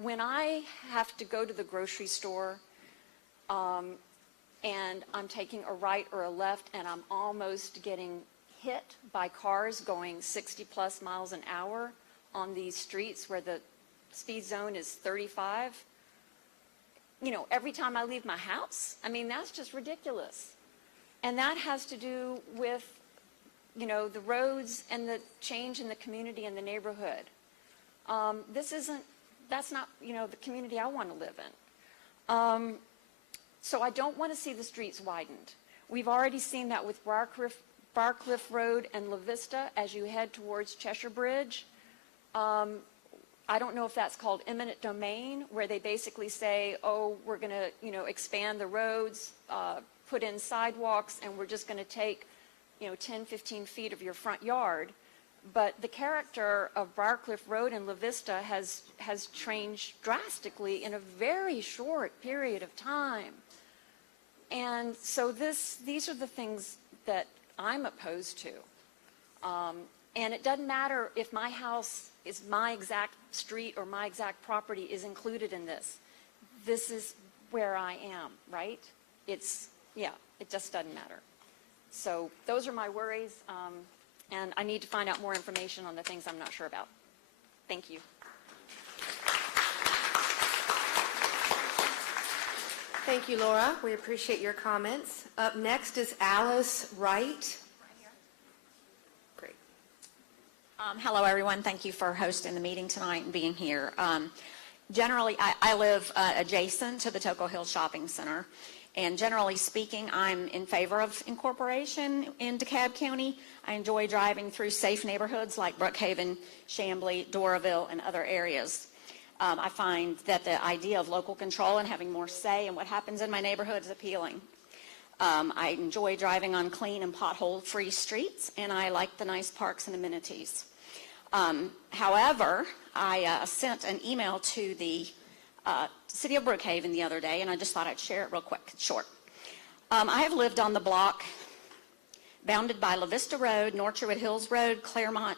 when I have to go to the grocery store and I'm taking a right or a left and I'm almost getting hit by cars going 60 plus miles an hour on these streets where the speed zone is 35, every time I leave my house, that's just ridiculous. And that has to do with, the roads and the change in the community and the neighborhood. That's not, the community I want to live in. So I don't want to see the streets widened. We've already seen that with Barcliff Road and La Vista as you head towards Cheshire Bridge. I don't know if that's called eminent domain, where they basically say, oh, we're going to, expand the roads, put in sidewalks, and we're just going to take, 10, 15 feet of your front yard. But the character of Barcliff Road and La Vista has changed drastically in a very short period of time. And so these are the things that I'm opposed to. And it doesn't matter if my house is my exact street or my exact property is included in this. This is where I am, right? It just doesn't matter. So those are my worries, and I need to find out more information on the things I'm not sure about. Thank you. Thank you, Laura. We appreciate your comments. Up next is Alice Wright. Great. Hello, everyone. Thank you for hosting the meeting tonight and being here. Generally, I live adjacent to the Toco Hill Shopping Center, and generally speaking, I'm in favor of incorporation in DeKalb County. I enjoy driving through safe neighborhoods like Brookhaven, Chamblee, Doraville, and other areas. I find that the idea of local control and having more say in what happens in my neighborhood is appealing. I enjoy driving on clean and pothole-free streets, and I like the nice parks and amenities. However, I sent an email to the City of Brookhaven the other day, and I just thought I'd share it real quick, short. I have lived on the block bounded by La Vista Road, North Druid Hills Road, Claremont,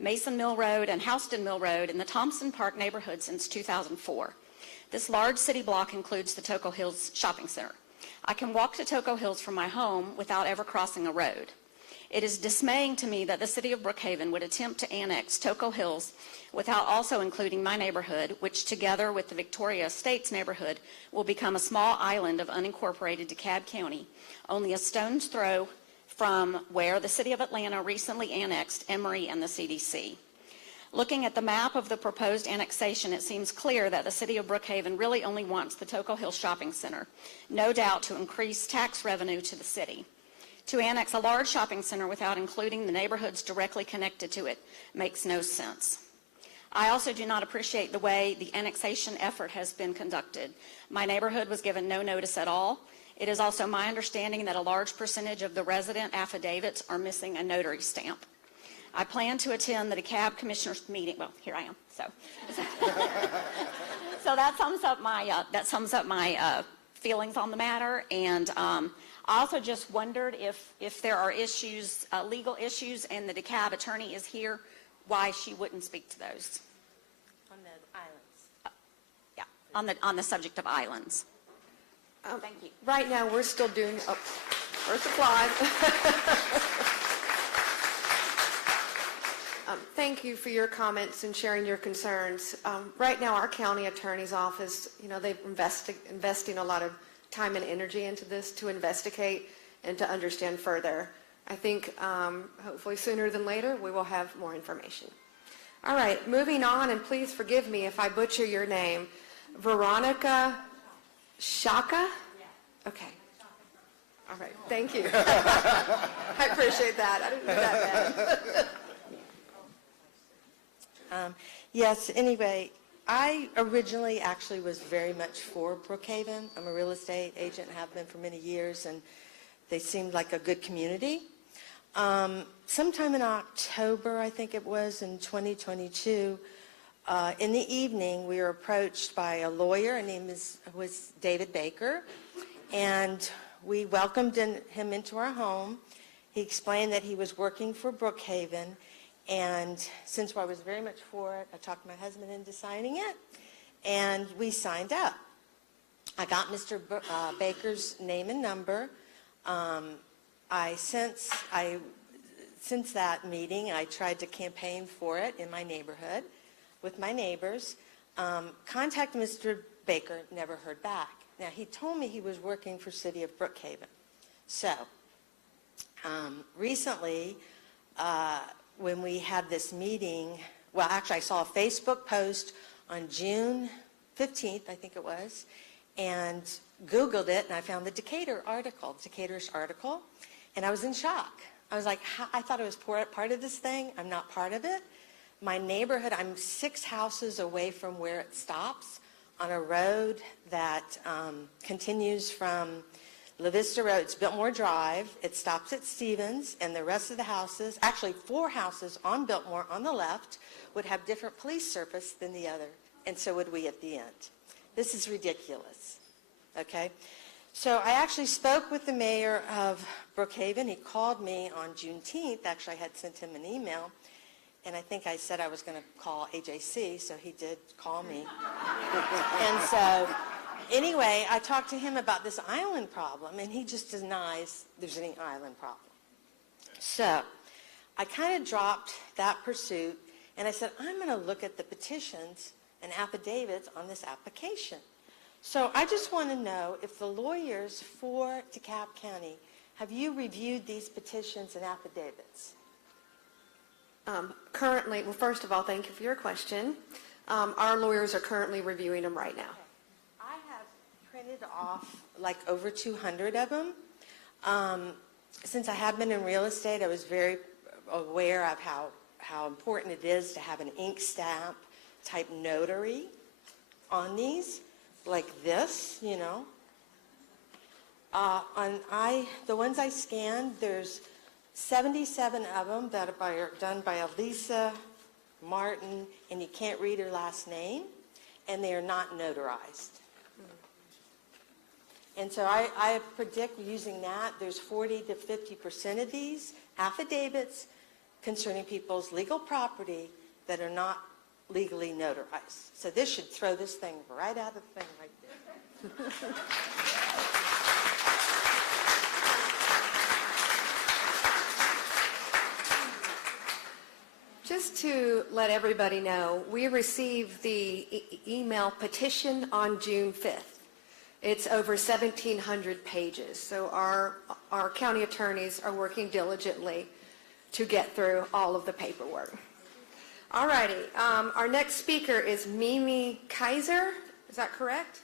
Mason Mill Road, and Houston Mill Road in the Thompson Park neighborhood since 2004. This large city block includes the Toco Hills Shopping Center. I can walk to Toco Hills from my home without ever crossing a road. It is dismaying to me that the City of Brookhaven would attempt to annex Toco Hills without also including my neighborhood, which together with the Victoria Estates neighborhood will become a small island of unincorporated DeKalb County, only a stone's throw from where the City of Atlanta recently annexed Emory and the CDC. Looking at the map of the proposed annexation, it seems clear that the City of Brookhaven really only wants the Toco Hills Shopping Center, no doubt to increase tax revenue to the city. To annex a large shopping center without including the neighborhoods directly connected to it makes no sense. I also do not appreciate the way the annexation effort has been conducted. My neighborhood was given no notice at all. It is also my understanding that a large percentage of the resident affidavits are missing a notary stamp. I plan to attend the DeKalb Commissioners meeting. Well, here I am. So that sums up my feelings on the matter. And I also just wondered if there are issues, legal issues, and the DeKalb attorney is here, why she wouldn't speak to those. On the islands. Yeah, on the subject of islands. Thank you. Right now, we're still doing, first applause. Thank you for your comments and sharing your concerns. Right now, our county attorney's office, they've investing a lot of time and energy into this to investigate and to understand further. I think hopefully sooner than later, we will have more information. All right, moving on, and please forgive me if I butcher your name. Veronica Shaka? Okay. All right, thank you. I appreciate that. I didn't do that bad. Yes, anyway, I originally actually was very much for Brookhaven. I'm a real estate agent, have been for many years, and they seemed like a good community. Sometime in October, I think it was, in 2022, in the evening, we were approached by a lawyer. Her name was David Baker, and we welcomed him into our home. He explained that he was working for Brookhaven, and since I was very much for it, I talked my husband into signing it, and we signed up. I got Mr. Baker's name and number. Since that meeting, I tried to campaign for it in my neighborhood with my neighbors. Contact Mr. Baker, never heard back. Now, he told me he was working for City of Brookhaven. So, recently, when we had this meeting, well, actually, I saw a Facebook post on June 15th, I think it was, and Googled it, and I found the Decatur's article, and I was in shock. I was like, I thought it was part of this thing. I'm not part of it. My neighborhood, I'm 6 houses away from where it stops on a road that continues from La Vista Road. It's Biltmore Drive. It stops at Stevens, and the rest of the houses, actually 4 houses on Biltmore on the left, would have different police service than the other, and so would we at the end. This is ridiculous, okay? So I actually spoke with the mayor of Brookhaven. He called me on Juneteenth. Actually, I had sent him an email, and I think I said I was going to call AJC, so he did call me. And so anyway, I talked to him about this island problem, and he just denies there's any island problem. So I kind of dropped that pursuit, and I said, I'm going to look at the petitions and affidavits on this application. So I just want to know if the lawyers for DeKalb County, have you reviewed these petitions and affidavits? Currently, well, first of all, thank you for your question. Our lawyers are currently reviewing them right now. I have printed off like over 200 of them. Since I have been in real estate, I was very aware of how important it is to have an ink stamp type notary on these, like this, you know. The ones I scanned, there's 77 of them that are done by Elisa Martin, and you can't read her last name. and they are not notarized. And so I predict using that, there's 40 to 50% of these affidavits concerning people's legal property that are not legally notarized. So this should throw this thing right out of the thing right there. Just to let everybody know, we received the email petition on June 5th. It's over 1,700 pages, so our county attorneys are working diligently to get through all of the paperwork. All righty, our next speaker is Mimi Kaiser. Is that correct?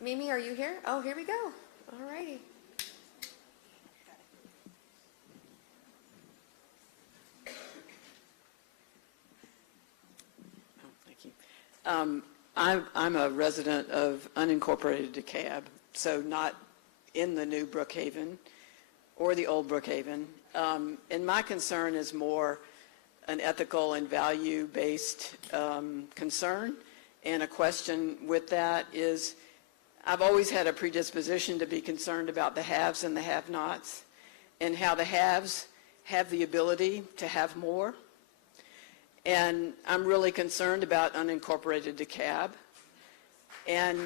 Mimi, are you here? Oh, here we go. All righty. Thank you. I'm a resident of unincorporated DeKalb, so not in the new Brookhaven or the old Brookhaven. And my concern is more an ethical and value-based concern. And a question with that is, I've always had a predisposition to be concerned about the haves and the have-nots, and how the haves have the ability to have more. And I'm really concerned about unincorporated DeKalb. And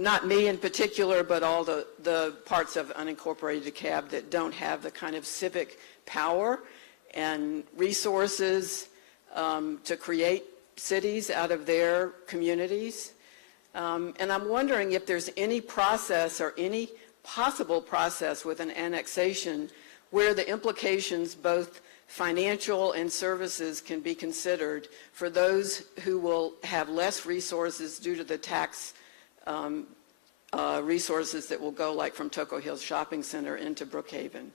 not me in particular, but all the parts of unincorporated DeKalb that don't have the kind of civic power and resources to create cities out of their communities. And I'm wondering if there's any process or any possible process with an annexation where the implications, both financial and services, can be considered for those who will have less resources due to the tax resources that will go, like from Toco Hills Shopping Center into Brookhaven.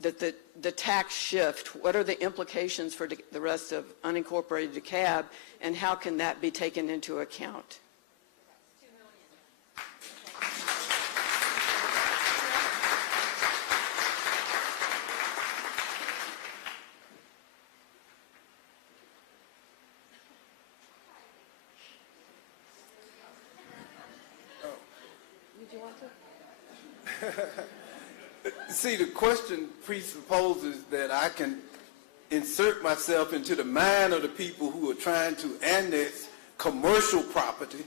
That the tax shift, what are the implications for the rest of unincorporated DeKalb, and how can that be taken into account? See, the question presupposes that I can insert myself into the mind of the people who are trying to annex commercial property.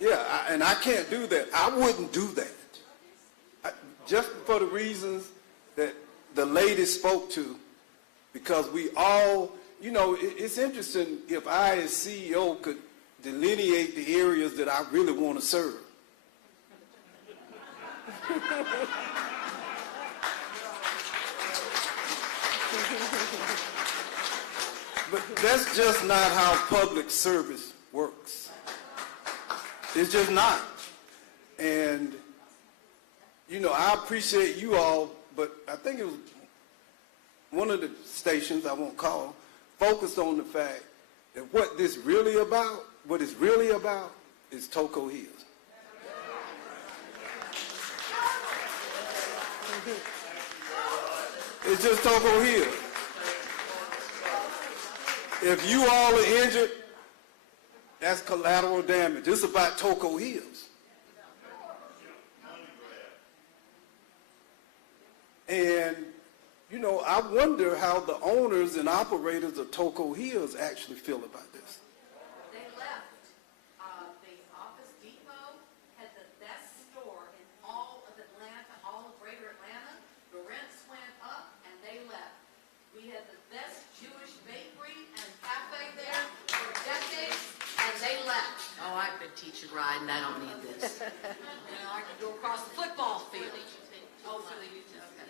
Yeah, and I can't do that. I wouldn't do that. Just for the reasons that the lady spoke to, because we all, you know, it's interesting if I as CEO could delineate the areas that I really want to serve. But that's just not how public service works. It's just not. And, you know, I appreciate you all, but I think it was one of the stations, I won't call, focused on the fact that what it's really about is Toco Hills. It's just Toco Hills. If you all are injured, that's collateral damage. It's about Toco Hills. And, you know, I wonder how the owners and operators of Toco Hills actually feel about this. They left. The Office Depot had the best store in all of Atlanta, all of Greater Atlanta. The rents went up and they left. We had the best Jewish bakery and cafe there for decades and they left. Oh, I've been teaching riding, I don't need this. You know, I can go across the football field. Oh, so they used to, okay.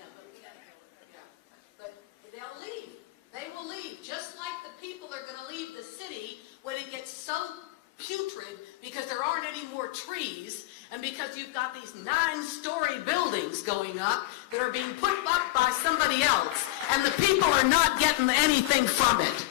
But they'll leave. They will leave, just like the people are going to leave the city when it gets so putrid because there aren't any more trees and because you've got these 9-story buildings going up that are being put up by somebody else, and the people are not getting anything from it.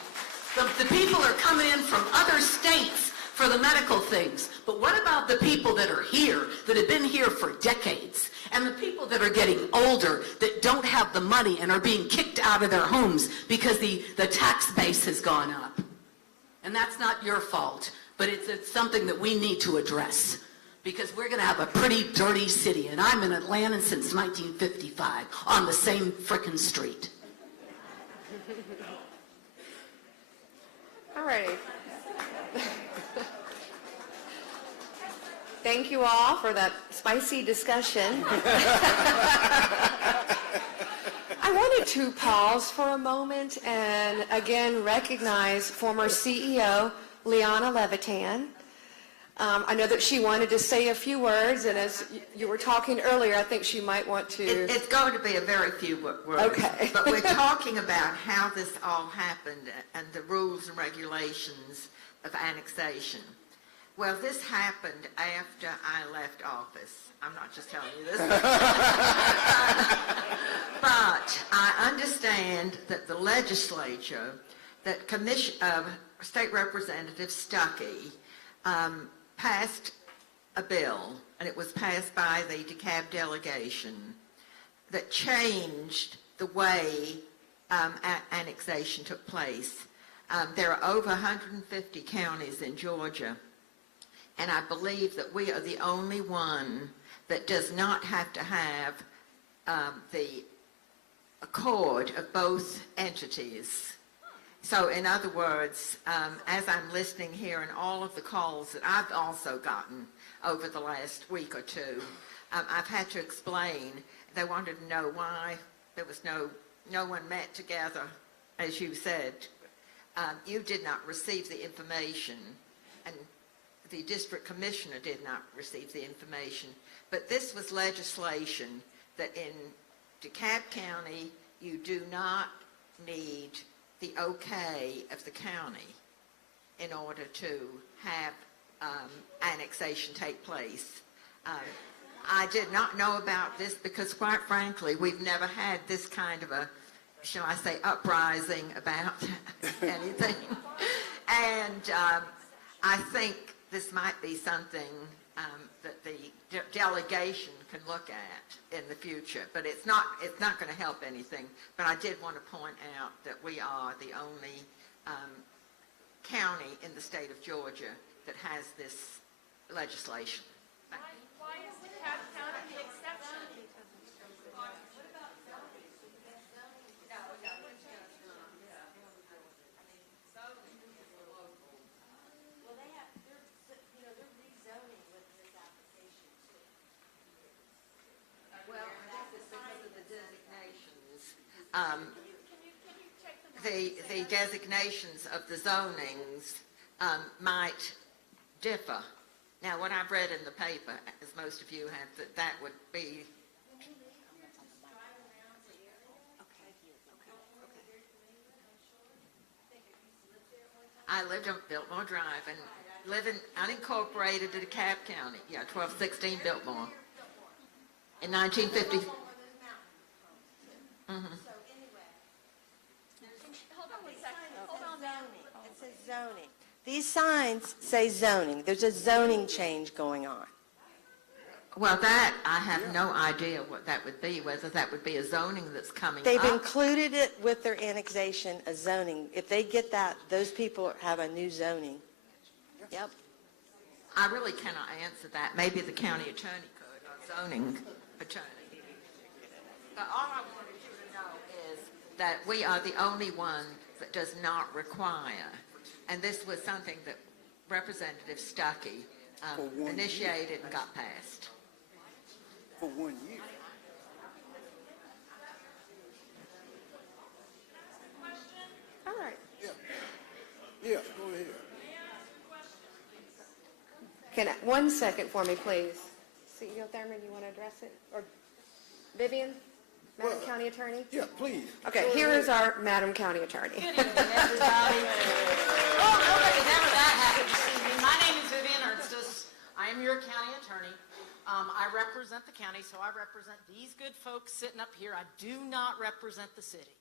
The people are coming in from other states, for the medical things. But what about the people that are here, that have been here for decades, and the people that are getting older, that don't have the money and are being kicked out of their homes because the tax base has gone up? And that's not your fault, but it's something that we need to address, because we're going to have a pretty dirty city, and I'm in Atlanta since 1955 on the same frickin' street. All righty. Thank you all for that spicy discussion. I wanted to pause for a moment and again recognize former CEO Liana Levitan. I know that she wanted to say a few words, and as you were talking earlier, I think she might want to... It's going to be a very few words. Okay. But we're talking about how this all happened and the rules and regulations of annexation. Well, this happened after I left office. I'm not just telling you this. But I understand that the legislature, that State Representative Stuckey, passed a bill, and it was passed by the DeKalb delegation, that changed the way annexation took place. There are over 150 counties in Georgia, and I believe that we are the only one that does not have to have the accord of both entities. So in other words, as I'm listening here and all of the calls that I've also gotten over the last week or two, I've had to explain. They wanted to know why there was no one met together, as you said. You did not receive the information, and the district commissioner did not receive the information. But this was legislation that in DeKalb County, you do not need the okay of the county in order to have annexation take place. I did not know about this because, quite frankly, we've never had this kind of a, shall I say, uprising about anything. And I think this might be something that the delegation can look at in the future, but it's not going to help anything. But I did want to point out that we are the only county in the state of Georgia that has this legislation. Why is DeKalb County the exception? The designations of the zonings might differ. Now, what I've read in the paper, as most of you have, that would be... I lived on Biltmore Drive and live in unincorporated DeKalb County. Yeah, 1216 Biltmore. In 1950. Mm-hmm. It says zoning. These signs say zoning. There's a zoning change going on. Well, that, I have no idea what that would be, whether that would be a zoning that's coming They've up. included it with their annexation, a zoning. If they get that, those people have a new zoning. Yep. I really cannot answer that. Maybe the county attorney could, or zoning attorney. But all I wanted you to know is that we are the only one that does not require, and this was something that Representative Stuckey initiated and got passed. For 1 year. All right. Yeah, go ahead. Can I, 1 second for me, please. CEO Thurman, you want to address it? Or Vivian, Madam County Attorney? Yeah, please. Okay, here is our Madam County Attorney. Good evening, everybody. Oh, nobody never that happy to see me. My name is Vivian Ernstis. I am your county attorney. I represent the county, so I represent these good folks sitting up here. I do not represent the city.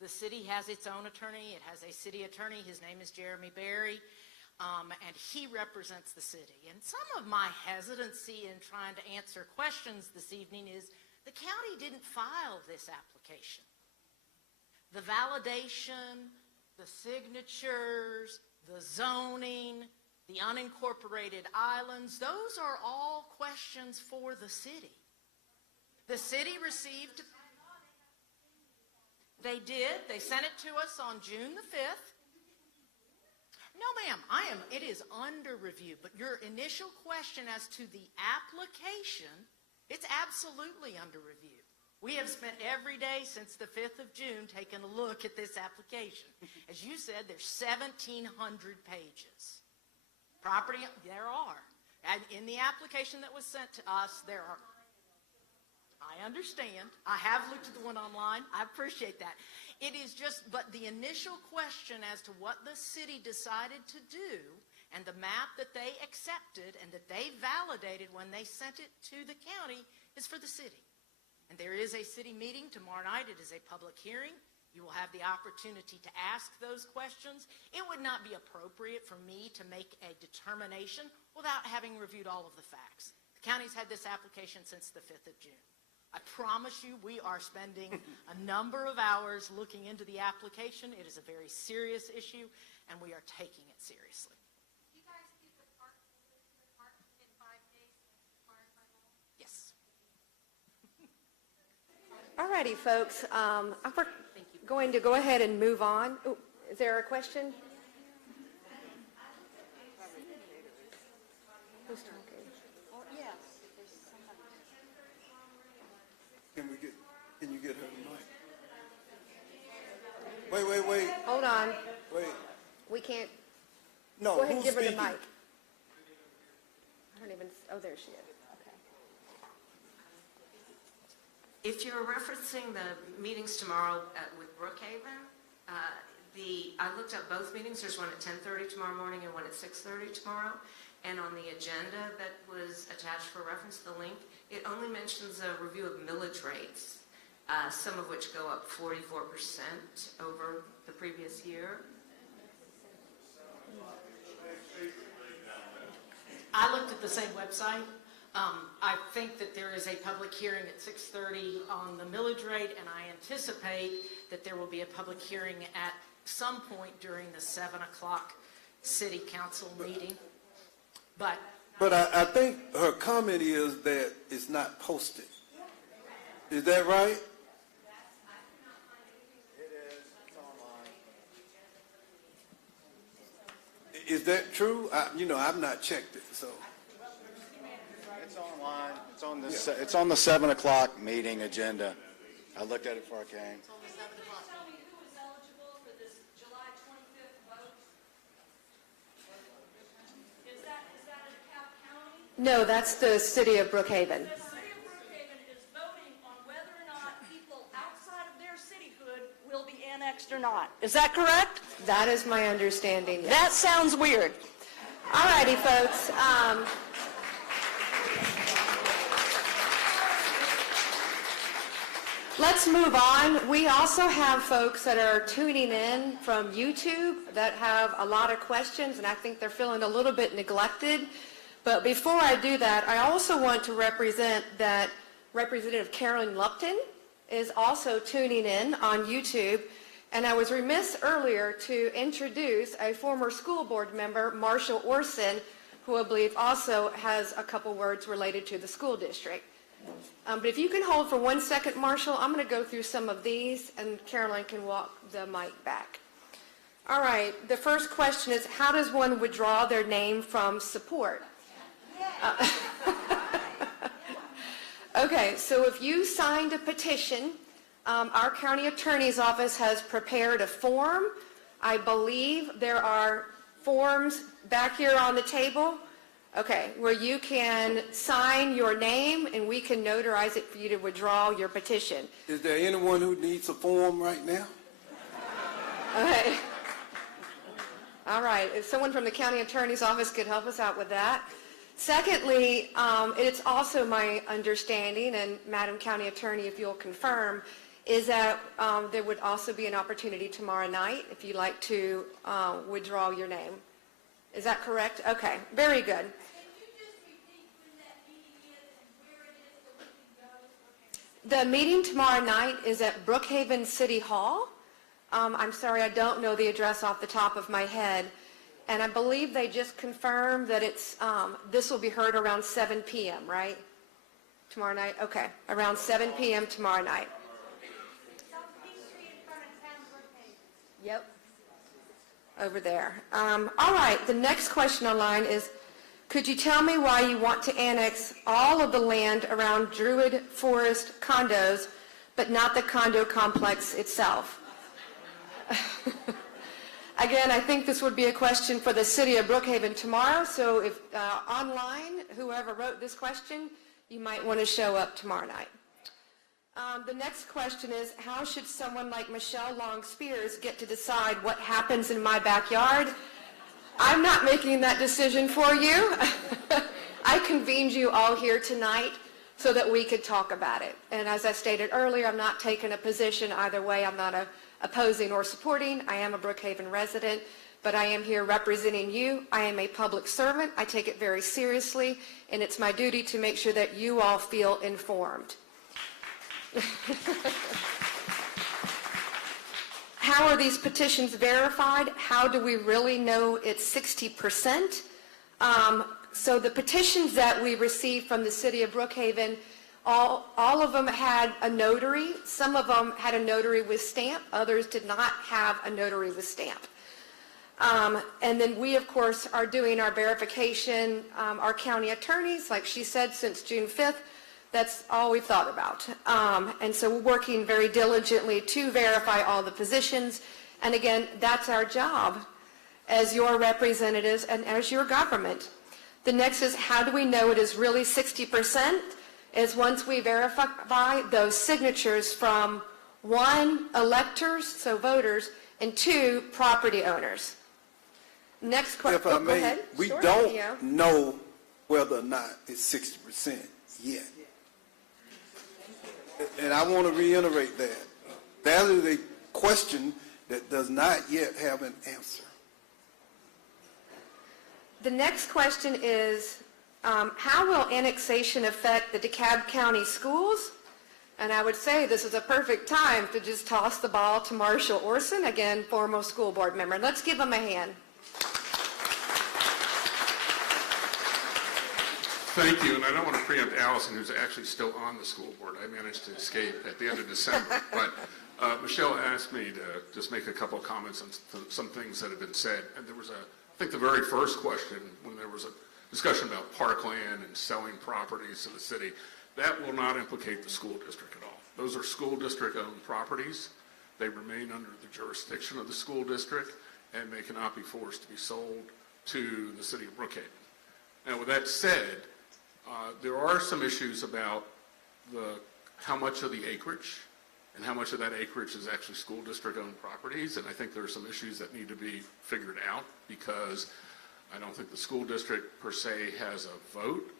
The city has its own attorney. It has a city attorney. His name is Jeremy Berry. and he represents the city. And some of my hesitancy in trying to answer questions this evening is the county didn't file this application. The validation, the signatures, the zoning, the unincorporated islands, those are all questions for the city. The city received, they did, they sent it to us on June the 5th. No, ma'am, it is under review, but your initial question as to the application, it's absolutely under review. We have spent every day since the 5th of June taking a look at this application. As you said, there's 1,700 pages. Property, there are. And in the application that was sent to us, there are. I understand. I have looked at the one online. I appreciate that. It is just, but the initial question as to what the city decided to do and the map that they accepted and that they validated when they sent it to the county is for the city. And there is a city meeting tomorrow night. It is a public hearing. You will have the opportunity to ask those questions. It would not be appropriate for me to make a determination without having reviewed all of the facts. The county's had this application since the 5th of June. I promise you we are spending a number of hours looking into the application. It is a very serious issue, and we are taking it seriously. You guys keep the park in 5 days required by law? Yes. All righty, folks. We're going to go ahead and move on. Ooh, is there a question? Who's talking? Can you get her the mic? Wait. Hold on. Wait. We can't. No, Go ahead and who's give her the speaking? mic. I don't even, oh, there she is. Okay. If you're referencing the meetings tomorrow with Brookhaven, I looked up both meetings. There's one at 10:30 tomorrow morning and one at 6:30 tomorrow. And on the agenda that was attached for reference, the link, it only mentions a review of millage rates, some of which go up 44% over the previous year. I looked at the same website. I think that there is a public hearing at 6:30 on the millage rate, and I anticipate that there will be a public hearing at some point during the 7 o'clock city council meeting. But I think her comment is that it's not posted. Is that right? Is that true? I've not checked it, so. It's online. It's on the 7 o'clock meeting agenda. I looked at it before I came. No, that's the city of Brookhaven. The city of Brookhaven is voting on whether or not people outside of their cityhood will be annexed or not. Is that correct? That is my understanding. Yes. That sounds weird. All righty, folks. Let's move on. We also have folks that are tuning in from YouTube that have a lot of questions, and I think they're feeling a little bit neglected. But before I do that, I also want to represent that Representative Carolyn Lupton is also tuning in on YouTube. And I was remiss earlier to introduce a former school board member, Marshall Orson, who I believe also has a couple words related to the school district. But if you can hold for 1 second, Marshall, I'm going to go through some of these, and Carolyn can walk the mic back. All right, the first question is, how does one withdraw their name from support? Okay, so if you signed a petition, our county attorney's office has prepared a form. I believe there are forms back here on the table, okay, where you can sign your name and we can notarize it for you to withdraw your petition. Is there anyone who needs a form right now? Okay. All right, if someone from the county attorney's office could help us out with that. Secondly, it's also my understanding, and Madam County Attorney, if you'll confirm, is that there would also be an opportunity tomorrow night if you'd like to withdraw your name. Is that correct? Okay, very good. The meeting tomorrow night is at Brookhaven City Hall. I'm sorry, I don't know the address off the top of my head. And I believe they just confirmed that this will be heard around 7 p.m., right? Tomorrow night? Okay, around 7 p.m. tomorrow night. Yep. Over there. All right, the next question online is, could you tell me why you want to annex all of the land around Druid Forest condos, but not the condo complex itself? Again, I think this would be a question for the city of Brookhaven tomorrow, so if online, whoever wrote this question, you might want to show up tomorrow night. The next question is, how should someone like Michelle Long Spears get to decide what happens in my backyard? I'm not making that decision for you. I convened you all here tonight so that we could talk about it. And as I stated earlier, I'm not taking a position either way. I'm not opposing or supporting. I am a Brookhaven resident, but I am here representing you. I am a public servant. I take it very seriously, and it's my duty to make sure that you all feel informed. How are these petitions verified? How do we really know it's 60%? So the petitions that we received from the city of Brookhaven, all of them had a notary. Some of them had a notary with stamp. Others did not have a notary with stamp. And then we, of course, are doing our verification. Our county attorneys, like she said, since June 5th, that's all we've thought about. And so we're working very diligently to verify all the positions. And again, that's our job as your representatives and as your government. The next is, how do we know it is really 60%? Is once we verify those signatures from 1, electors, so voters, and 2, property owners. Next question. If I may, go ahead. we Sure. don't Yeah. know whether or not it's 60% yet. And I want to reiterate that. That is a question that does not yet have an answer. The next question is, how will annexation affect the DeKalb County schools? And I would say this is a perfect time to just toss the ball to Marshall Orson, again, former school board member. Let's give him a hand. Thank you, and I don't want to preempt Allison, who's actually still on the school board. I managed to escape at the end of December. But Michelle asked me to just make a couple of comments on some things that have been said. And there was I think the very first question, when there was a discussion about parkland and selling properties to the city, that will not implicate the school district at all. Those are school district-owned properties. They remain under the jurisdiction of the school district, and they cannot be forced to be sold to the city of Brookhaven. Now, with that said, there are some issues about how much of the acreage and how much of that acreage is actually school district-owned properties, and I think there are some issues that need to be figured out, because I don't think the school district per se has a vote.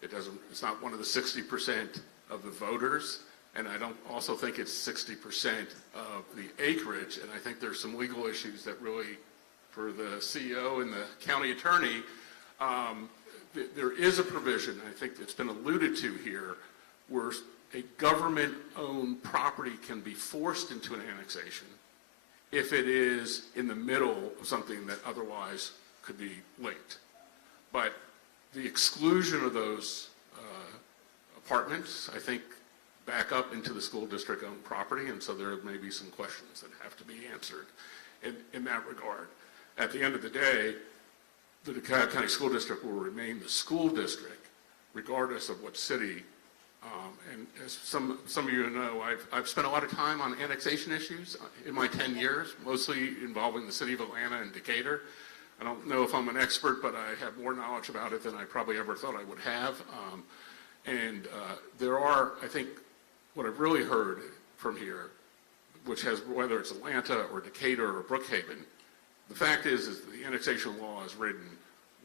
It's not one of the 60% of the voters, and I don't also think it's 60% of the acreage, and I think there's some legal issues that really, for the CEO and the county attorney, there is a provision, I think it's been alluded to here, where a government-owned property can be forced into an annexation if it is in the middle of something that otherwise could be linked. But the exclusion of those apartments, I think, back up into the school district-owned property, and so there may be some questions that have to be answered in that regard. At the end of the day, the DeKalb County School District will remain the school district, regardless of what city. And as some of you know, I've spent a lot of time on annexation issues in my 10 years, mostly involving the city of Atlanta and Decatur. I don't know if I'm an expert, but I have more knowledge about it than I probably ever thought I would have. There are, I think, what I've really heard from here, which has, whether it's Atlanta or Decatur or Brookhaven, the fact is the annexation law as written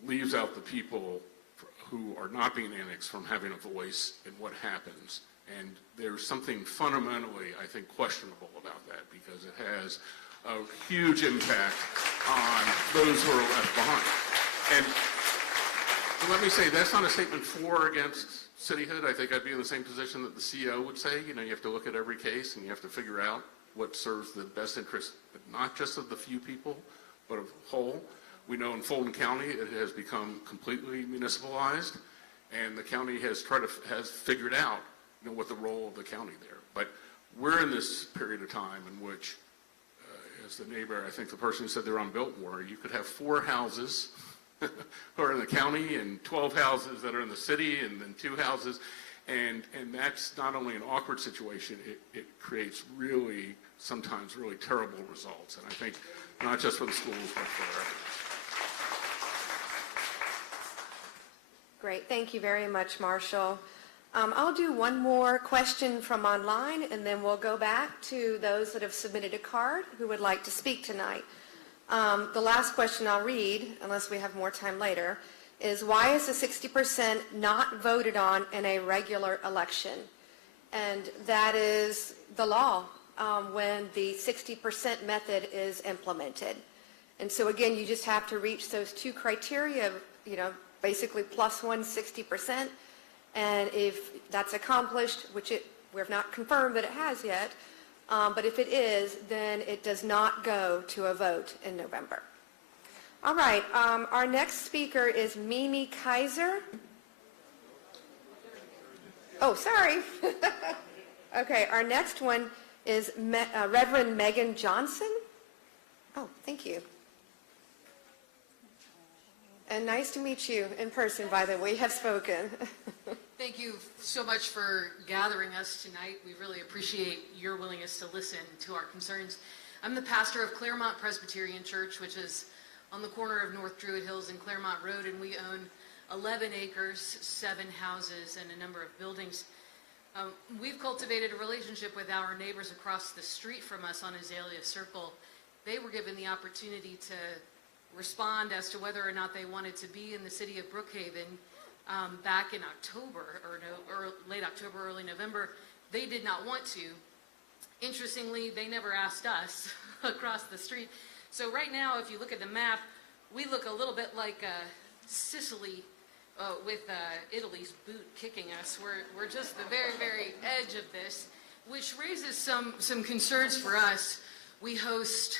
leaves out the people who are not being annexed from having a voice in what happens. And there's something fundamentally, I think, questionable about that, because it has a huge impact on those who are left behind. And let me say, that's not a statement for or against cityhood. I think I'd be in the same position that the CEO would say. You know, you have to look at every case and you have to figure out what serves the best interest, not just of the few people, but of the whole. We know in Fulton County it has become completely municipalized, and the county has figured out, you know, what the role of the county there. But we're in this period of time in which, as the neighbor, I think the person who said they're on Biltmore, you could have 4 houses who are in the county and 12 houses that are in the city and then 2 houses. And that's not only an awkward situation, it creates really, sometimes really terrible results. And I think not just for the schools, but for everyone. Great. Thank you very much, Marshall. I'll do one more question from online, and then we'll go back to those that have submitted a card who would like to speak tonight. The last question I'll read, unless we have more time later, is why is the 60% not voted on in a regular election? And that is the law when the 60% method is implemented. And so again, you just have to reach those 2 criteria, you know, basically plus 160%. And if that's accomplished, which we have not confirmed that it has yet, but if it is, then it does not go to a vote in November. All right, our next speaker is Mimi Kaiser. Oh, sorry. Okay, our next one is Reverend Megan Johnson. Oh, thank you. And nice to meet you in person, by the way. We have spoken. Thank you so much for gathering us tonight. We really appreciate your willingness to listen to our concerns. I'm the pastor of Claremont Presbyterian Church, which is on the corner of North Druid Hills and Claremont Road, and we own 11 acres, 7 houses, and a number of buildings. We've cultivated a relationship with our neighbors across the street from us on Azalea Circle. They were given the opportunity to respond as to whether or not they wanted to be in the city of Brookhaven back in October, or late October, early November. They did not want to. Interestingly, they never asked us across the street. So right now, if you look at the map, we look a little bit like Sicily with Italy's boot kicking us. We're just the very, very edge of this, which raises some concerns for us. We host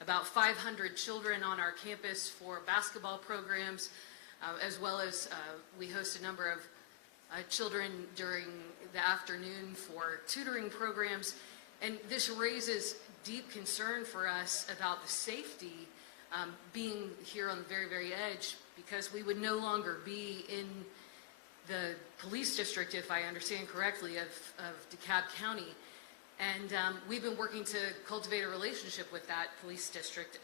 about 500 children on our campus for basketball programs, as well as we host a number of children during the afternoon for tutoring programs. And this raises deep concern for us about the safety being here on the very, very edge, because we would no longer be in the police district, if I understand correctly, of DeKalb County. And we've been working to cultivate a relationship with that police district.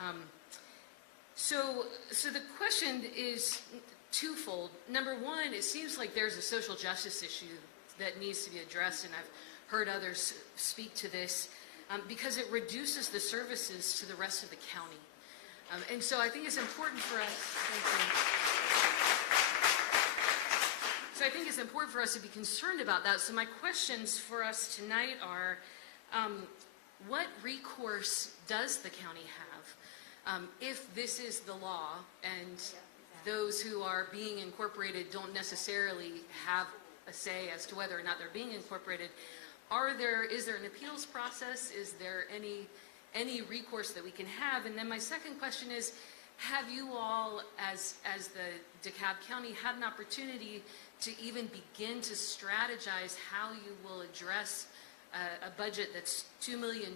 So the question is twofold. Number one, it seems like there's a social justice issue that needs to be addressed, and I've heard others speak to this, because it reduces the services to the rest of the county. And so I think it's important for us, So I think it's important for us to be concerned about that. So my questions for us tonight are, what recourse does the county have if this is the law and those who are being incorporated don't necessarily have a say as to whether or not they're being incorporated? Is there an appeals process? Is there any recourse that we can have? And then my second question is, have you all, as the DeKalb County, had an opportunity to even begin to strategize how you will address a budget that's $2 million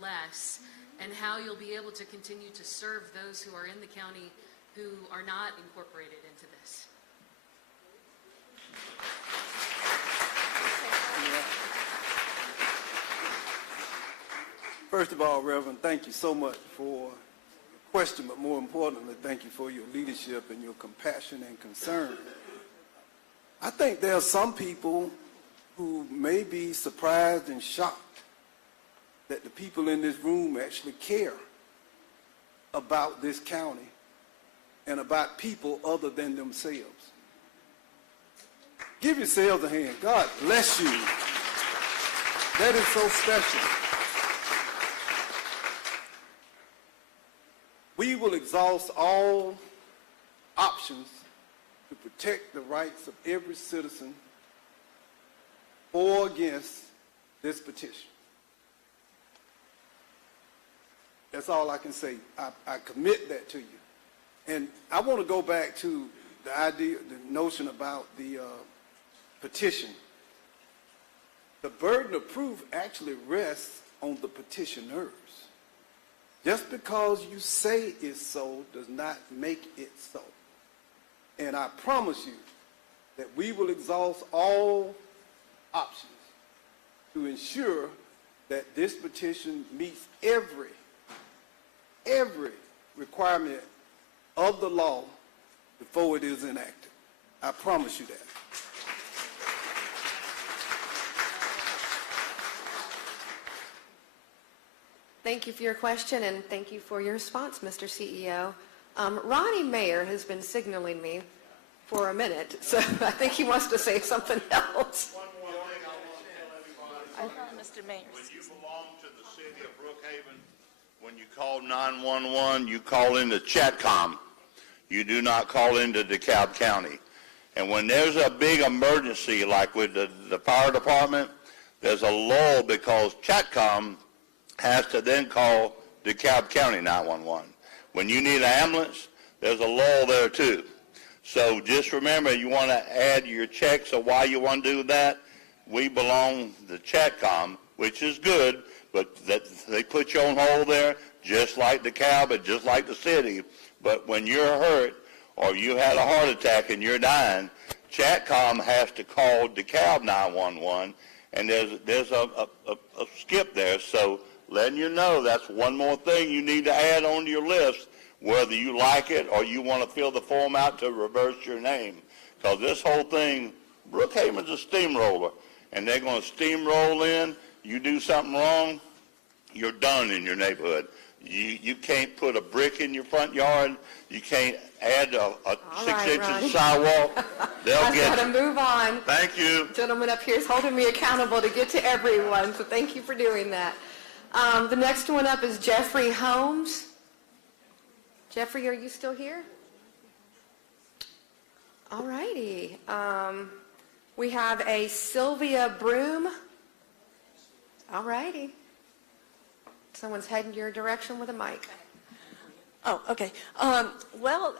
less, and how you'll be able to continue to serve those who are in the county who are not incorporated into this? First of all, Reverend, thank you so much for the question, but more importantly, thank you for your leadership and your compassion and concern. I think there are some people who may be surprised and shocked that the people in this room actually care about this county and about people other than themselves. Give yourselves a hand. God bless you. That is so special. We will exhaust all options to protect the rights of every citizen for or against this petition. That's all I can say. I commit that to you. And I want to go back to the idea, the notion about the petition. The burden of proof actually rests on the petitioners. Just because you say it's so does not make it so. And I promise you that we will exhaust all options to ensure that this petition meets every requirement of the law before it is enacted. I promise you that. Thank you for your question, and thank you for your response, Mr. CEO. Ronnie Mayer has been signaling me for a minute, so I think he wants to say something else. Mr. Mayor. When you belong to the city of Brookhaven, when you call 911, you call into Chatcom. You do not call into DeKalb County. And when there's a big emergency, like with the fire department, there's a lull because Chatcom has to then call DeKalb County 911. When you need an ambulance, there's a lull there too. So just remember, you want to add your checks of why you want to do that. We belong to Chatcom, which is good, but that they put you on hold there, just like DeKalb and just like the city. But when you're hurt or you had a heart attack and you're dying, Chatcom has to call DeKalb 911, and there's a skip there. So letting you know that's one more thing you need to add onto your list, whether you like it or you want to fill the form out to reverse your name. Because this whole thing, Brookhaven's a steamroller, and they're going to steamroll in. You do something wrong, you're done in your neighborhood. You can't put a brick in your front yard. You can't add a 6 inches of sidewalk. They'll get I've got to move on. Thank you. Gentleman up here is holding me accountable to get to everyone, so thank you for doing that. The next one up is Jeffrey Holmes. Jeffrey, are you still here? All righty. We have a Sylvia Broom. All righty. Someone's heading your direction with a mic. Oh, okay. Well,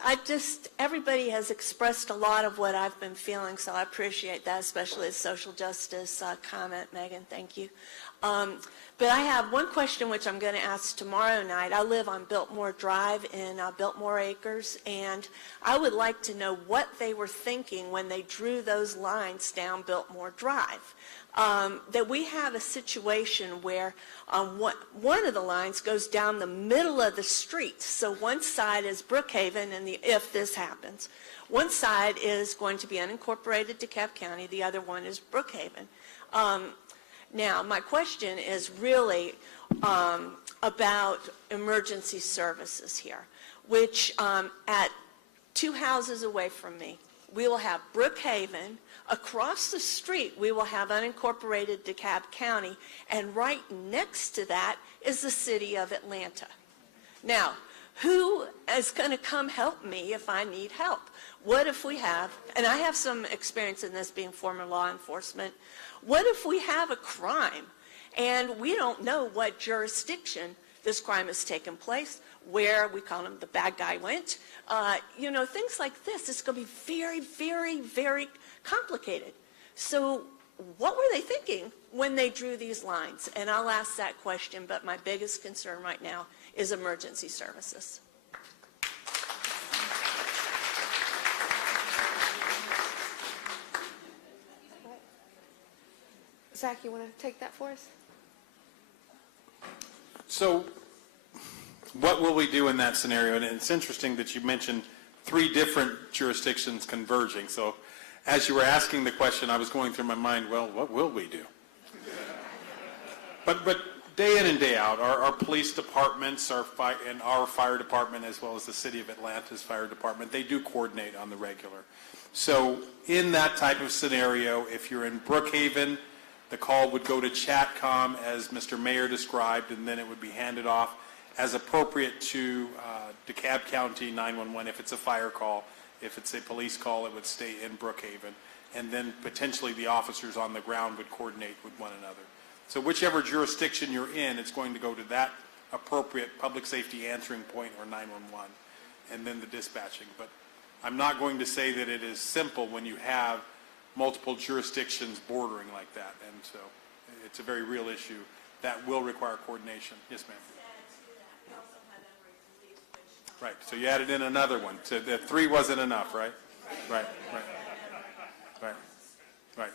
everybody has expressed a lot of what I've been feeling, so I appreciate that, especially the social justice comment, Megan. Thank you. But I have one question which I'm going to ask tomorrow night. I live on Biltmore Drive in Biltmore Acres, and I would like to know what they were thinking when they drew those lines down Biltmore Drive. That we have a situation where one of the lines goes down the middle of the street. So one side is Brookhaven, and if this happens, one side is going to be unincorporated DeKalb County, the other one is Brookhaven. Now, my question is really about emergency services here, which at 2 houses away from me, we will have Brookhaven. Across the street, we will have unincorporated DeKalb County, and right next to that is the city of Atlanta. Now, who is going to come help me if I need help? What if we have, and I have some experience in this being former law enforcement, what if we have a crime and we don't know what jurisdiction this crime has taken place, where we call him the bad guy went? Things like this. It's going to be very, very, very complicated. So what were they thinking when they drew these lines? And I'll ask that question, but my biggest concern right now is emergency services. Zach, you want to take that for us? So what will we do in that scenario? And it's interesting that you mentioned 3 different jurisdictions converging. So as you were asking the question, I was going through my mind, well, what will we do? But day in and day out, our police departments, and our fire department, as well as the city of Atlanta's fire department, they do coordinate on the regular. So in that type of scenario, if you're in Brookhaven, the call would go to Chatcom, as Mr. Mayor described, and then it would be handed off as appropriate to DeKalb County 911 if it's a fire call, If it's a police call, it would stay in Brookhaven, and then potentially the officers on the ground would coordinate with one another. So whichever jurisdiction you're in, it's going to go to that appropriate public safety answering point or 911, and then the dispatching. But I'm not going to say that it is simple when you have multiple jurisdictions bordering like that, and so it's a very real issue that will require coordination. Yes, ma'am. Right, so you added in another one. So the 3 wasn't enough, right? Right,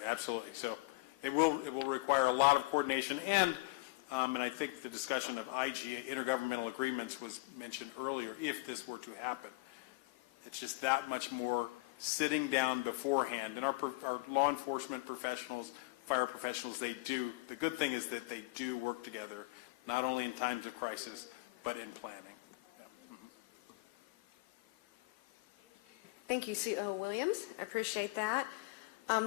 absolutely. So it will require a lot of coordination, and I think the discussion of IGA, intergovernmental agreements, was mentioned earlier. If this were to happen, it's just that much more sitting down beforehand. And our law enforcement professionals, fire professionals, they do. The good thing is that they do work together, not only in times of crisis, but in planning. Thank you, C.O. Williams. I appreciate that.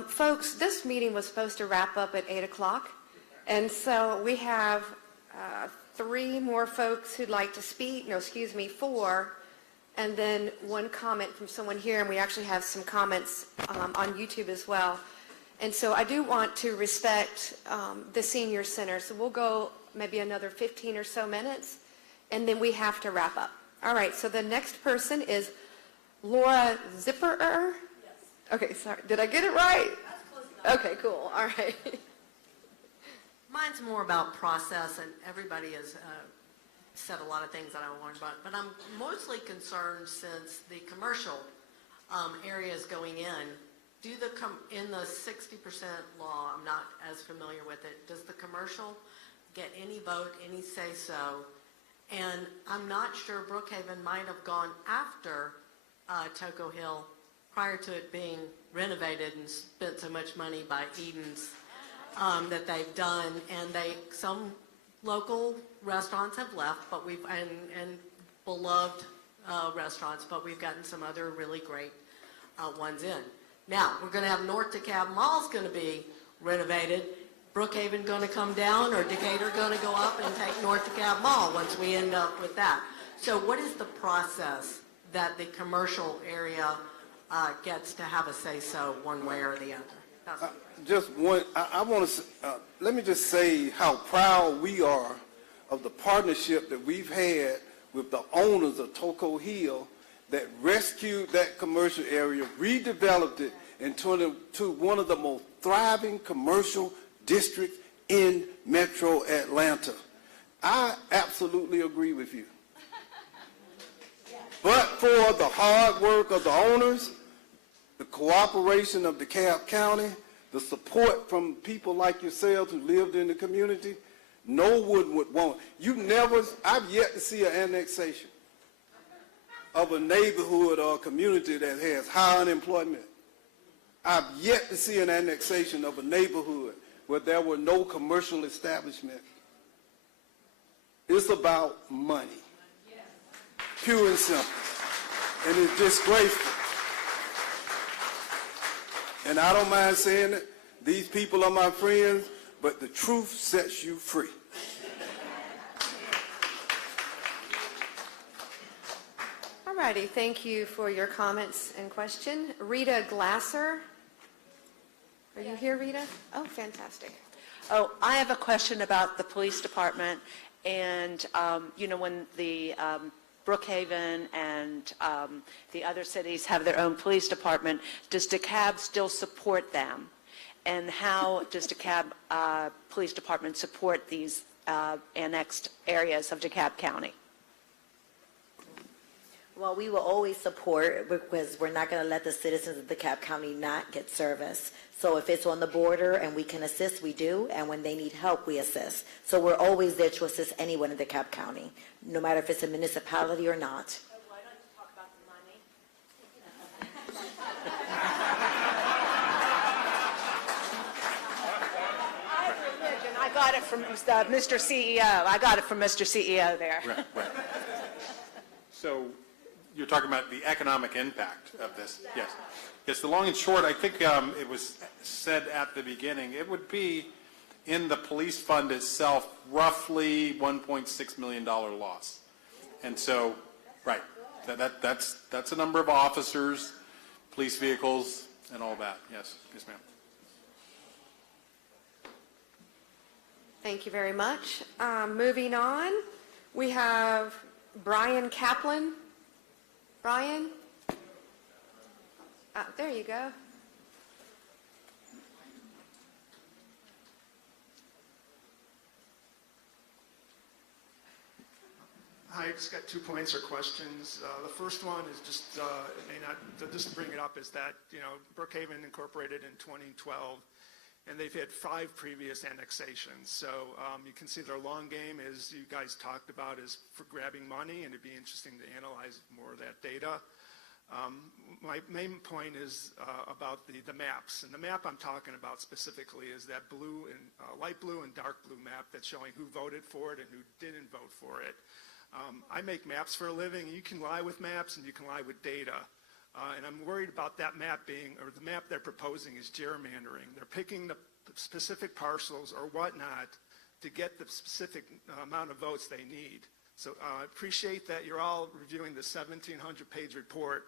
Folks, this meeting was supposed to wrap up at 8 o'clock, and so we have 3 more folks who'd like to speak. No, excuse me, 4, and then 1 comment from someone here, and we actually have some comments on YouTube as well. And so I do want to respect the Senior Center, so we'll go maybe another 15 or so minutes, and then we have to wrap up. All right, so the next person is Laura Zipperer? Yes. Okay, sorry. Did I get it right? That's close enough. Okay, cool. All right. Mine's more about process, and everybody has said a lot of things that I want about, but I'm mostly concerned since the commercial area is going in. In the 60% law, I'm not as familiar with it, does the commercial get any vote, any say-so? And I'm not sure Brookhaven might have gone after Toco Hill prior to it being renovated and spent so much money by Eden's that they've done, and some local restaurants have left, but and beloved restaurants, but we've gotten some other really great ones in. Now we're going to have North DeKalb Mall's going to be renovated. Brookhaven going to come down, or Decatur going to go up and take North DeKalb Mall once we end up with that. So what is the process that the commercial area gets to have a say-so one way or the other? Just one, I want to, let me just say how proud we are of the partnership that we've had with the owners of Toco Hill that rescued that commercial area, redeveloped it into one of the most thriving commercial districts in Metro Atlanta. I absolutely agree with you. But for the hard work of the owners, the cooperation of DeKalb County, the support from people like yourselves who lived in the community, no one would want. I've yet to see an annexation of a neighborhood or a community that has high unemployment. I've yet to see an annexation of a neighborhood where there were no commercial establishment. It's about money. Pure and simple. And it's disgraceful. And I don't mind saying it. These people are my friends, but the truth sets you free. All righty. Thank you for your comments and question. Rita Glasser. Are you here, Rita? Oh, fantastic. Oh, I have a question about the police department. And, when the Brookhaven and the other cities have their own police department, does DeKalb still support them? And how does DeKalb Police Department support these annexed areas of DeKalb County? Well, we will always support, because we're not going to let the citizens of DeKalb County not get service. So if it's on the border and we can assist, we do. And when they need help, we assist. So we're always there to assist anyone in DeKalb County, no matter if it's a municipality or not. Why don't you talk about the money? I got it from Mr. CEO. I got it from Mr. CEO there. Right. So you're talking about the economic impact of this. Yes. Yes, the long and short, I think it was said at the beginning, it would be in the police fund itself roughly $1.6 million loss. And so, right, that's a number of officers police vehicles and all that. Yes, yes, ma'am. Thank you very much. Moving on, we have Brian Kaplan. Brian? There you go. Hi, I just got 2 points or questions. The first one is just, it may not, just to bring it up, is that, Brookhaven incorporated in 2012, and they've had 5 previous annexations. So you can see their long game, as you guys talked about, is for grabbing money, and it'd be interesting to analyze more of that data. My main point is about the maps, and the map I'm talking about specifically is that blue and light blue and dark blue map that's showing who voted for it and who didn't vote for it. I make maps for a living. You can lie with maps and you can lie with data. And I'm worried about that map being, or the map they're proposing is gerrymandering. They're picking the specific parcels or whatnot to get the specific amount of votes they need. So I appreciate that you're all reviewing the 1,700-page report,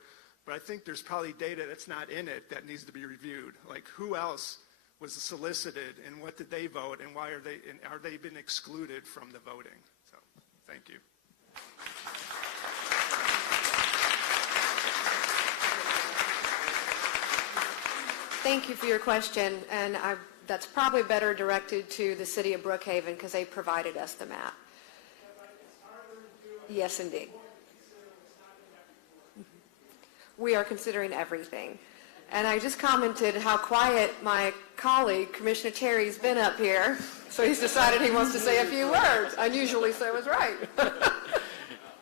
but I think there's probably data that's not in it that needs to be reviewed. Like who else was solicited and what did they vote and why are they been excluded from the voting? So thank you. Thank you for your question, and that's probably better directed to the city of Brookhaven because they provided us the map. Yes, indeed. We are considering everything. And I just commented how quiet my colleague, Commissioner Terry's been up here, so he's decided he wants to say a few words. Unusually so is right.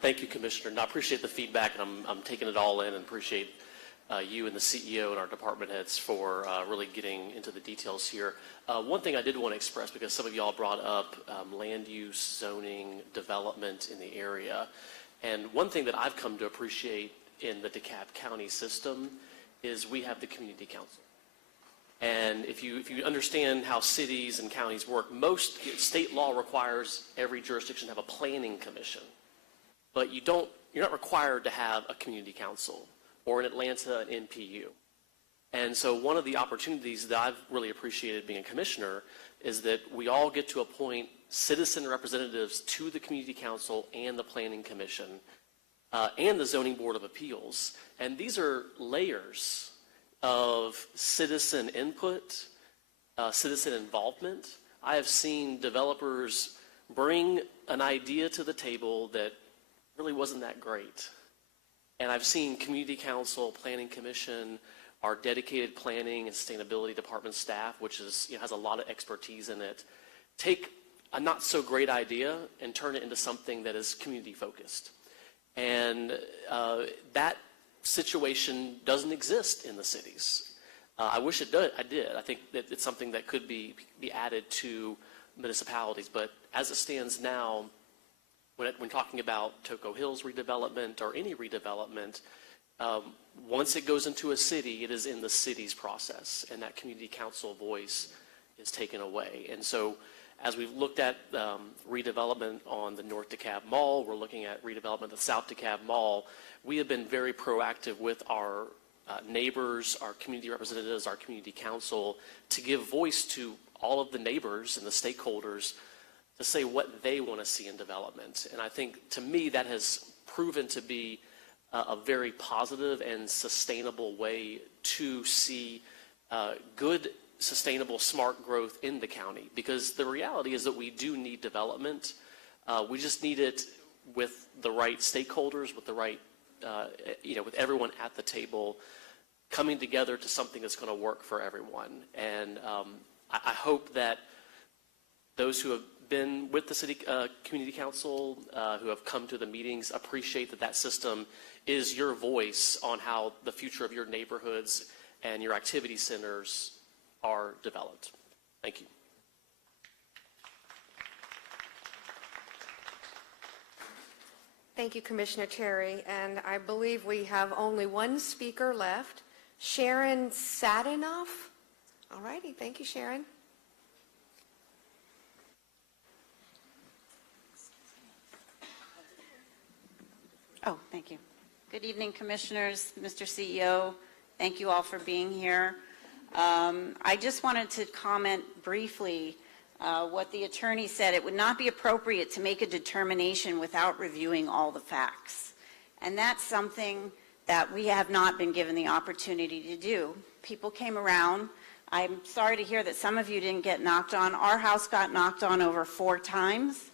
Thank you, Commissioner. And I appreciate the feedback, and I'm taking it all in and appreciate you and the CEO and our department heads for really getting into the details here. One thing I did want to express, because some of y'all brought up land use, zoning, development in the area. And one thing that I've come to appreciate in the DeKalb County system is we have the community council. And if you understand how cities and counties work, most state law requires every jurisdiction to have a planning commission. But you're not required to have a community council, or in Atlanta, an NPU. And so one of the opportunities that I've really appreciated being a commissioner is that we all get to appoint citizen representatives to the community council and the planning commission and the zoning board of appeals. And these are layers of citizen input, citizen involvement. I have seen developers bring an idea to the table that really wasn't that great. And I've seen community council, planning commission, our dedicated planning and sustainability department staff, which is, has a lot of expertise in it, take a not so great idea and turn it into something that is community focused. And that situation doesn't exist in the cities. I wish it did. I did. I think that it's something that could be added to municipalities. But as it stands now, when talking about Toco Hills redevelopment or any redevelopment, once it goes into a city, it is in the city's process, and that community council voice is taken away. And so as we've looked at redevelopment on the North DeKalb Mall, we're looking at redevelopment of the South DeKalb Mall, we have been very proactive with our neighbors, our community representatives, our community council, to give voice to all of the neighbors and the stakeholders to say what they want to see in development. And I think, to me, that has proven to be a very positive and sustainable way to see good, sustainable, smart growth in the county. Because the reality is that we do need development. We just need it with the right stakeholders, with the right, with everyone at the table coming together to something that's going to work for everyone. And I hope that those who have been with the city community council, who have come to the meetings, appreciate that that system is your voice on how the future of your neighborhoods and your activity centers are developed. Thank you. Thank you, Commissioner Terry. And I believe we have only one speaker left, Sharon Sadinoff. All righty. Thank you, Sharon. Oh, thank you. Good evening, Commissioners, Mr. CEO, Thank you all for being here. I just wanted to comment briefly what the attorney said. It would not be appropriate to make a determination without reviewing all the facts. And that's something that we have not been given the opportunity to do. People came around. I'm sorry to hear that some of you didn't get knocked on. Our house got knocked on over 4 times.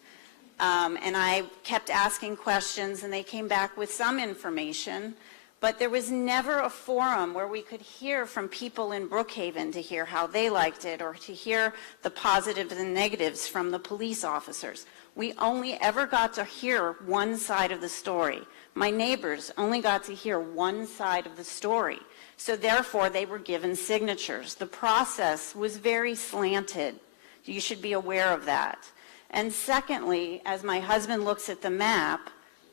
And I kept asking questions, and they came back with some information. But there was never a forum where we could hear from people in Brookhaven to hear how they liked it or to hear the positives and negatives from the police officers. We only ever got to hear one side of the story. My neighbors only got to hear one side of the story. So therefore, they were given signatures. The process was very slanted. You should be aware of that. And secondly, as my husband looks at the map,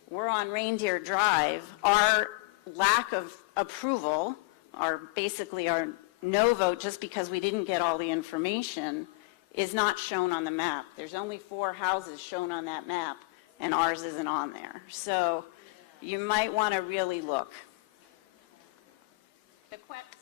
we're on Reindeer Drive. Our lack of approval, basically our no vote just because we didn't get all the information, is not shown on the map. There's only 4 houses shown on that map, and ours isn't on there. So you might want to really look.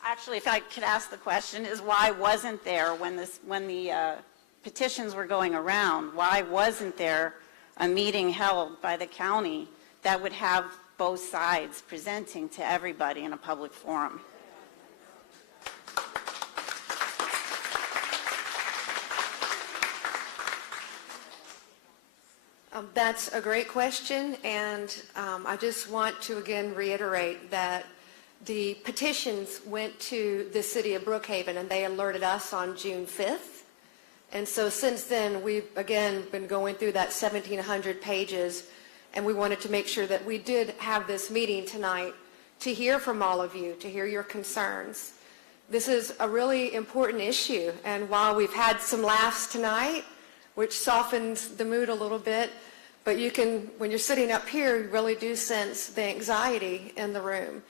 Actually, if I could ask the question, is why wasn't there, when the petitions were going around, why wasn't there a meeting held by the county that would have both sides presenting to everybody in a public forum? That's a great question, and I just want to again reiterate that the petitions went to the city of Brookhaven, and they alerted us on June 5th. And so since then, we've again been going through that 1,700 pages, and we wanted to make sure that we did have this meeting tonight to hear from all of you, to hear your concerns. This is a really important issue, and while we've had some laughs tonight, which softens the mood a little bit, but you can, when you're sitting up here, you really do sense the anxiety in the room.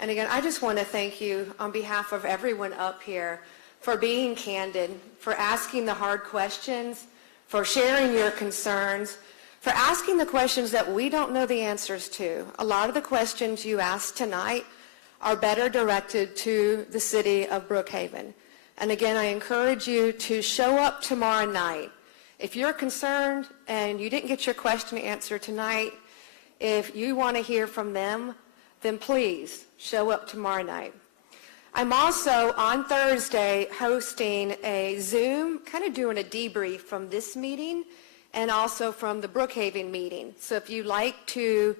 And again, I just want to thank you on behalf of everyone up here for being candid, for asking the hard questions, for sharing your concerns, for asking the questions that we don't know the answers to. A lot of the questions you asked tonight are better directed to the city of Brookhaven. And again, I encourage you to show up tomorrow night. If you're concerned and you didn't get your question answered tonight, if you want to hear from them, then please show up tomorrow night. I'm also on Thursday hosting a Zoom, kind of doing a debrief from this meeting and also from the Brookhaven meeting. So if you'd like to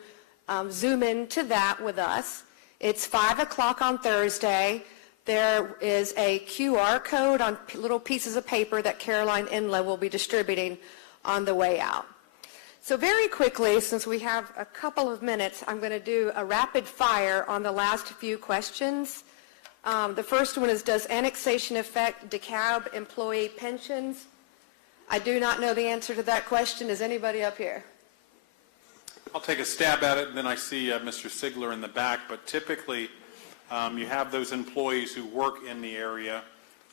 Zoom into that with us, it's 5 o'clock on Thursday. There is a QR code on little pieces of paper that Caroline Inlow will be distributing on the way out. So very quickly, since we have a couple of minutes, I'm going to do a rapid fire on the last few questions. The first one is, does annexation affect DeKalb employee pensions? I do not know the answer to that question. Is anybody up here? I'll take a stab at it, and then I see Mr. Sigler in the back. But typically, you have those employees who work in the area,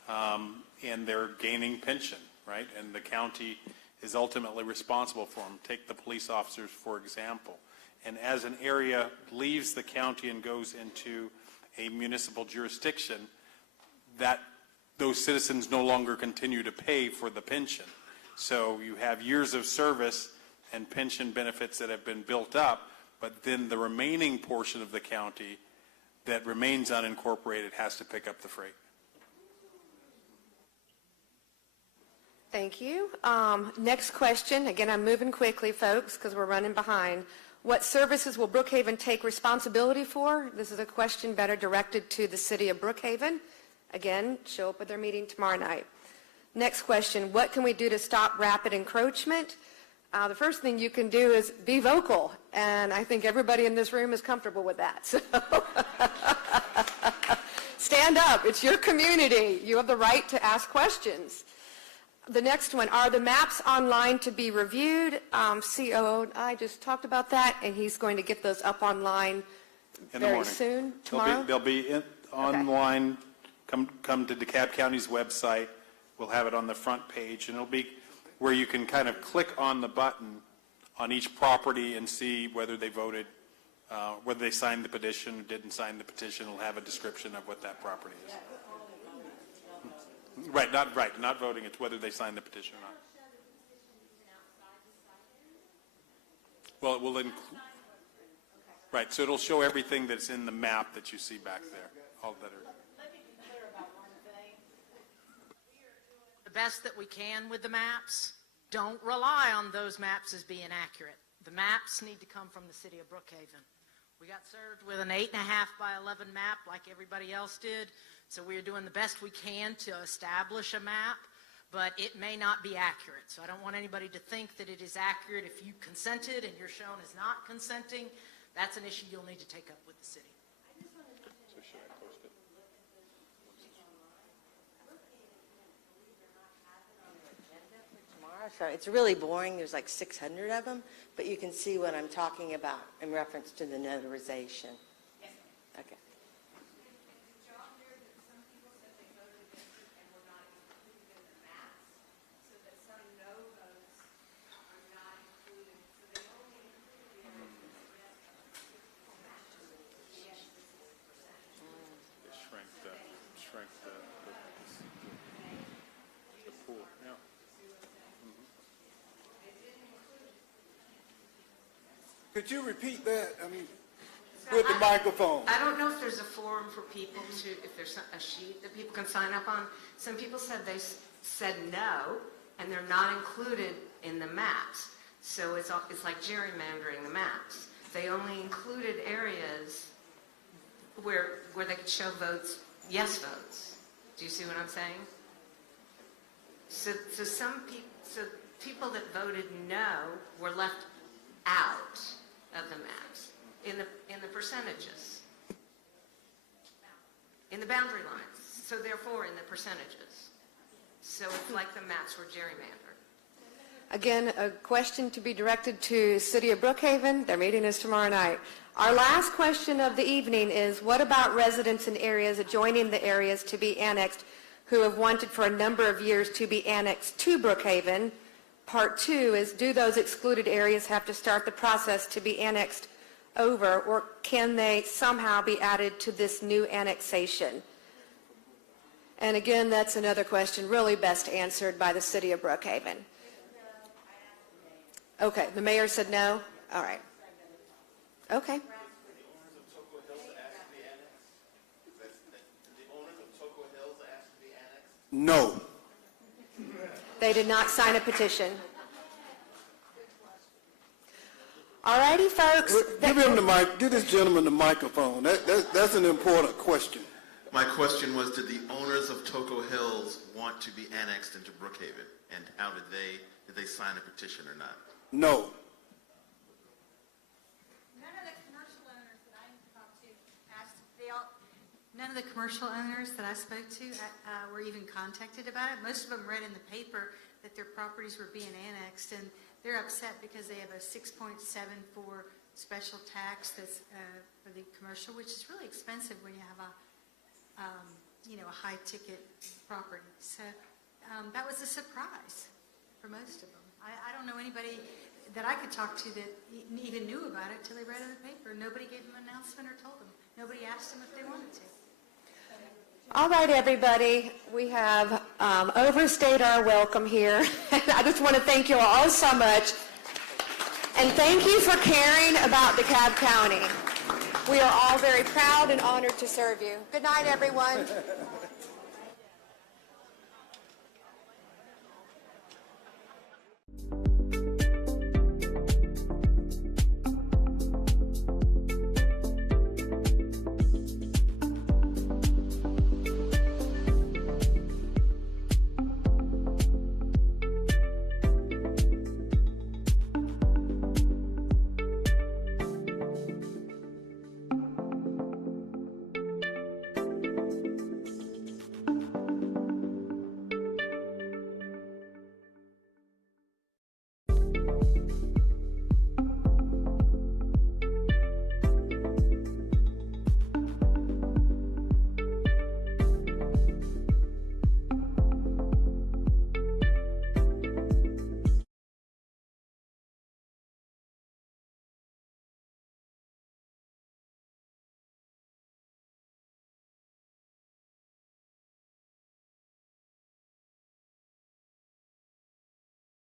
and they're gaining pension, right? And the county is ultimately responsible for them. Take the police officers, for example. And as an area leaves the county and goes into a municipal jurisdiction, that those citizens no longer continue to pay for the pension. So you have years of service and pension benefits that have been built up, but then the remaining portion of the county that remains unincorporated has to pick up the freight. Thank you. Next question. Again, I'm moving quickly, folks, because we're running behind. What services will Brookhaven take responsibility for? This is a question better directed to the city of Brookhaven. Again, show up at their meeting tomorrow night. Next question. What can we do to stop rapid encroachment? The first thing you can do is be vocal, and I think everybody in this room is comfortable with that. So stand up. It's your community. You have the right to ask questions. The next one, are the maps online to be reviewed? COO, I just talked about that, and he's going to get those up online very soon, tomorrow? They'll be online. Come to DeKalb County's website. We'll have it on the front page, and it'll be where you can kind of click on the button on each property and see whether they voted Whether they signed the petition or didn't sign the petition, will have a description of what that property is. Right, not voting, it's whether they signed the petition or not. Well, it will include, right, so it'll show everything that's in the map that you see back there, all that are. The best that we can with the maps. Don't rely on those maps as being accurate. The maps need to come from the city of Brookhaven. We got served with an 8.5 by 11 map like everybody else did, so we are doing the best we can to establish a map, but it may not be accurate. So I don't want anybody to think that it is accurate if you consented and you're shown as not consenting. That's an issue you'll need to take up with the city. So should I post it? So it's really boring. There's like 600 of them, but you can see what I'm talking about in reference to the notarization. Okay. Shrink the pool, yeah. Could you repeat that? I mean, with the microphone. I don't know if there's a form for people to, if there's a sheet that people can sign up on. Some people said they said no, and they're not included in the maps. So it's like gerrymandering the maps. They only included areas where they could show votes, yes votes. Do you see what I'm saying? So people that voted no were left out of the maps in the percentages, in the boundary lines. So therefore, in the percentages. So it's like the maps were gerrymandered. Again, a question to be directed to City of Brookhaven. Their meeting is tomorrow night. Our last question of the evening is, what about residents in areas adjoining the areas to be annexed who have wanted for a number of years to be annexed to Brookhaven? Part 2 is, do those excluded areas have to start the process to be annexed over, or can they somehow be added to this new annexation? And again, that's another question really best answered by the City of Brookhaven. Okay, the mayor said no? All right. Okay. No. They did not sign a petition. All righty, folks. Give him the mic. Give this gentleman the microphone. That's an important question. My question was, did the owners of Toco Hills want to be annexed into Brookhaven? And how did they sign a petition or not? No. None of the commercial owners that I talked to asked, none of the commercial owners that I spoke to were even contacted about it. Most of them read in the paper that their properties were being annexed, and they're upset because they have a 6.74 special tax that's for the commercial, which is really expensive when you have a high-ticket property. So that was a surprise for most of them. I don't know anybody that I could talk to that even knew about it till they read it in the paper. Nobody gave them an announcement or told them. Nobody asked them if they wanted to. All right, everybody. We have overstayed our welcome here. I just want to thank you all so much. And thank you for caring about DeKalb County. We are all very proud and honored to serve you. Good night, everyone.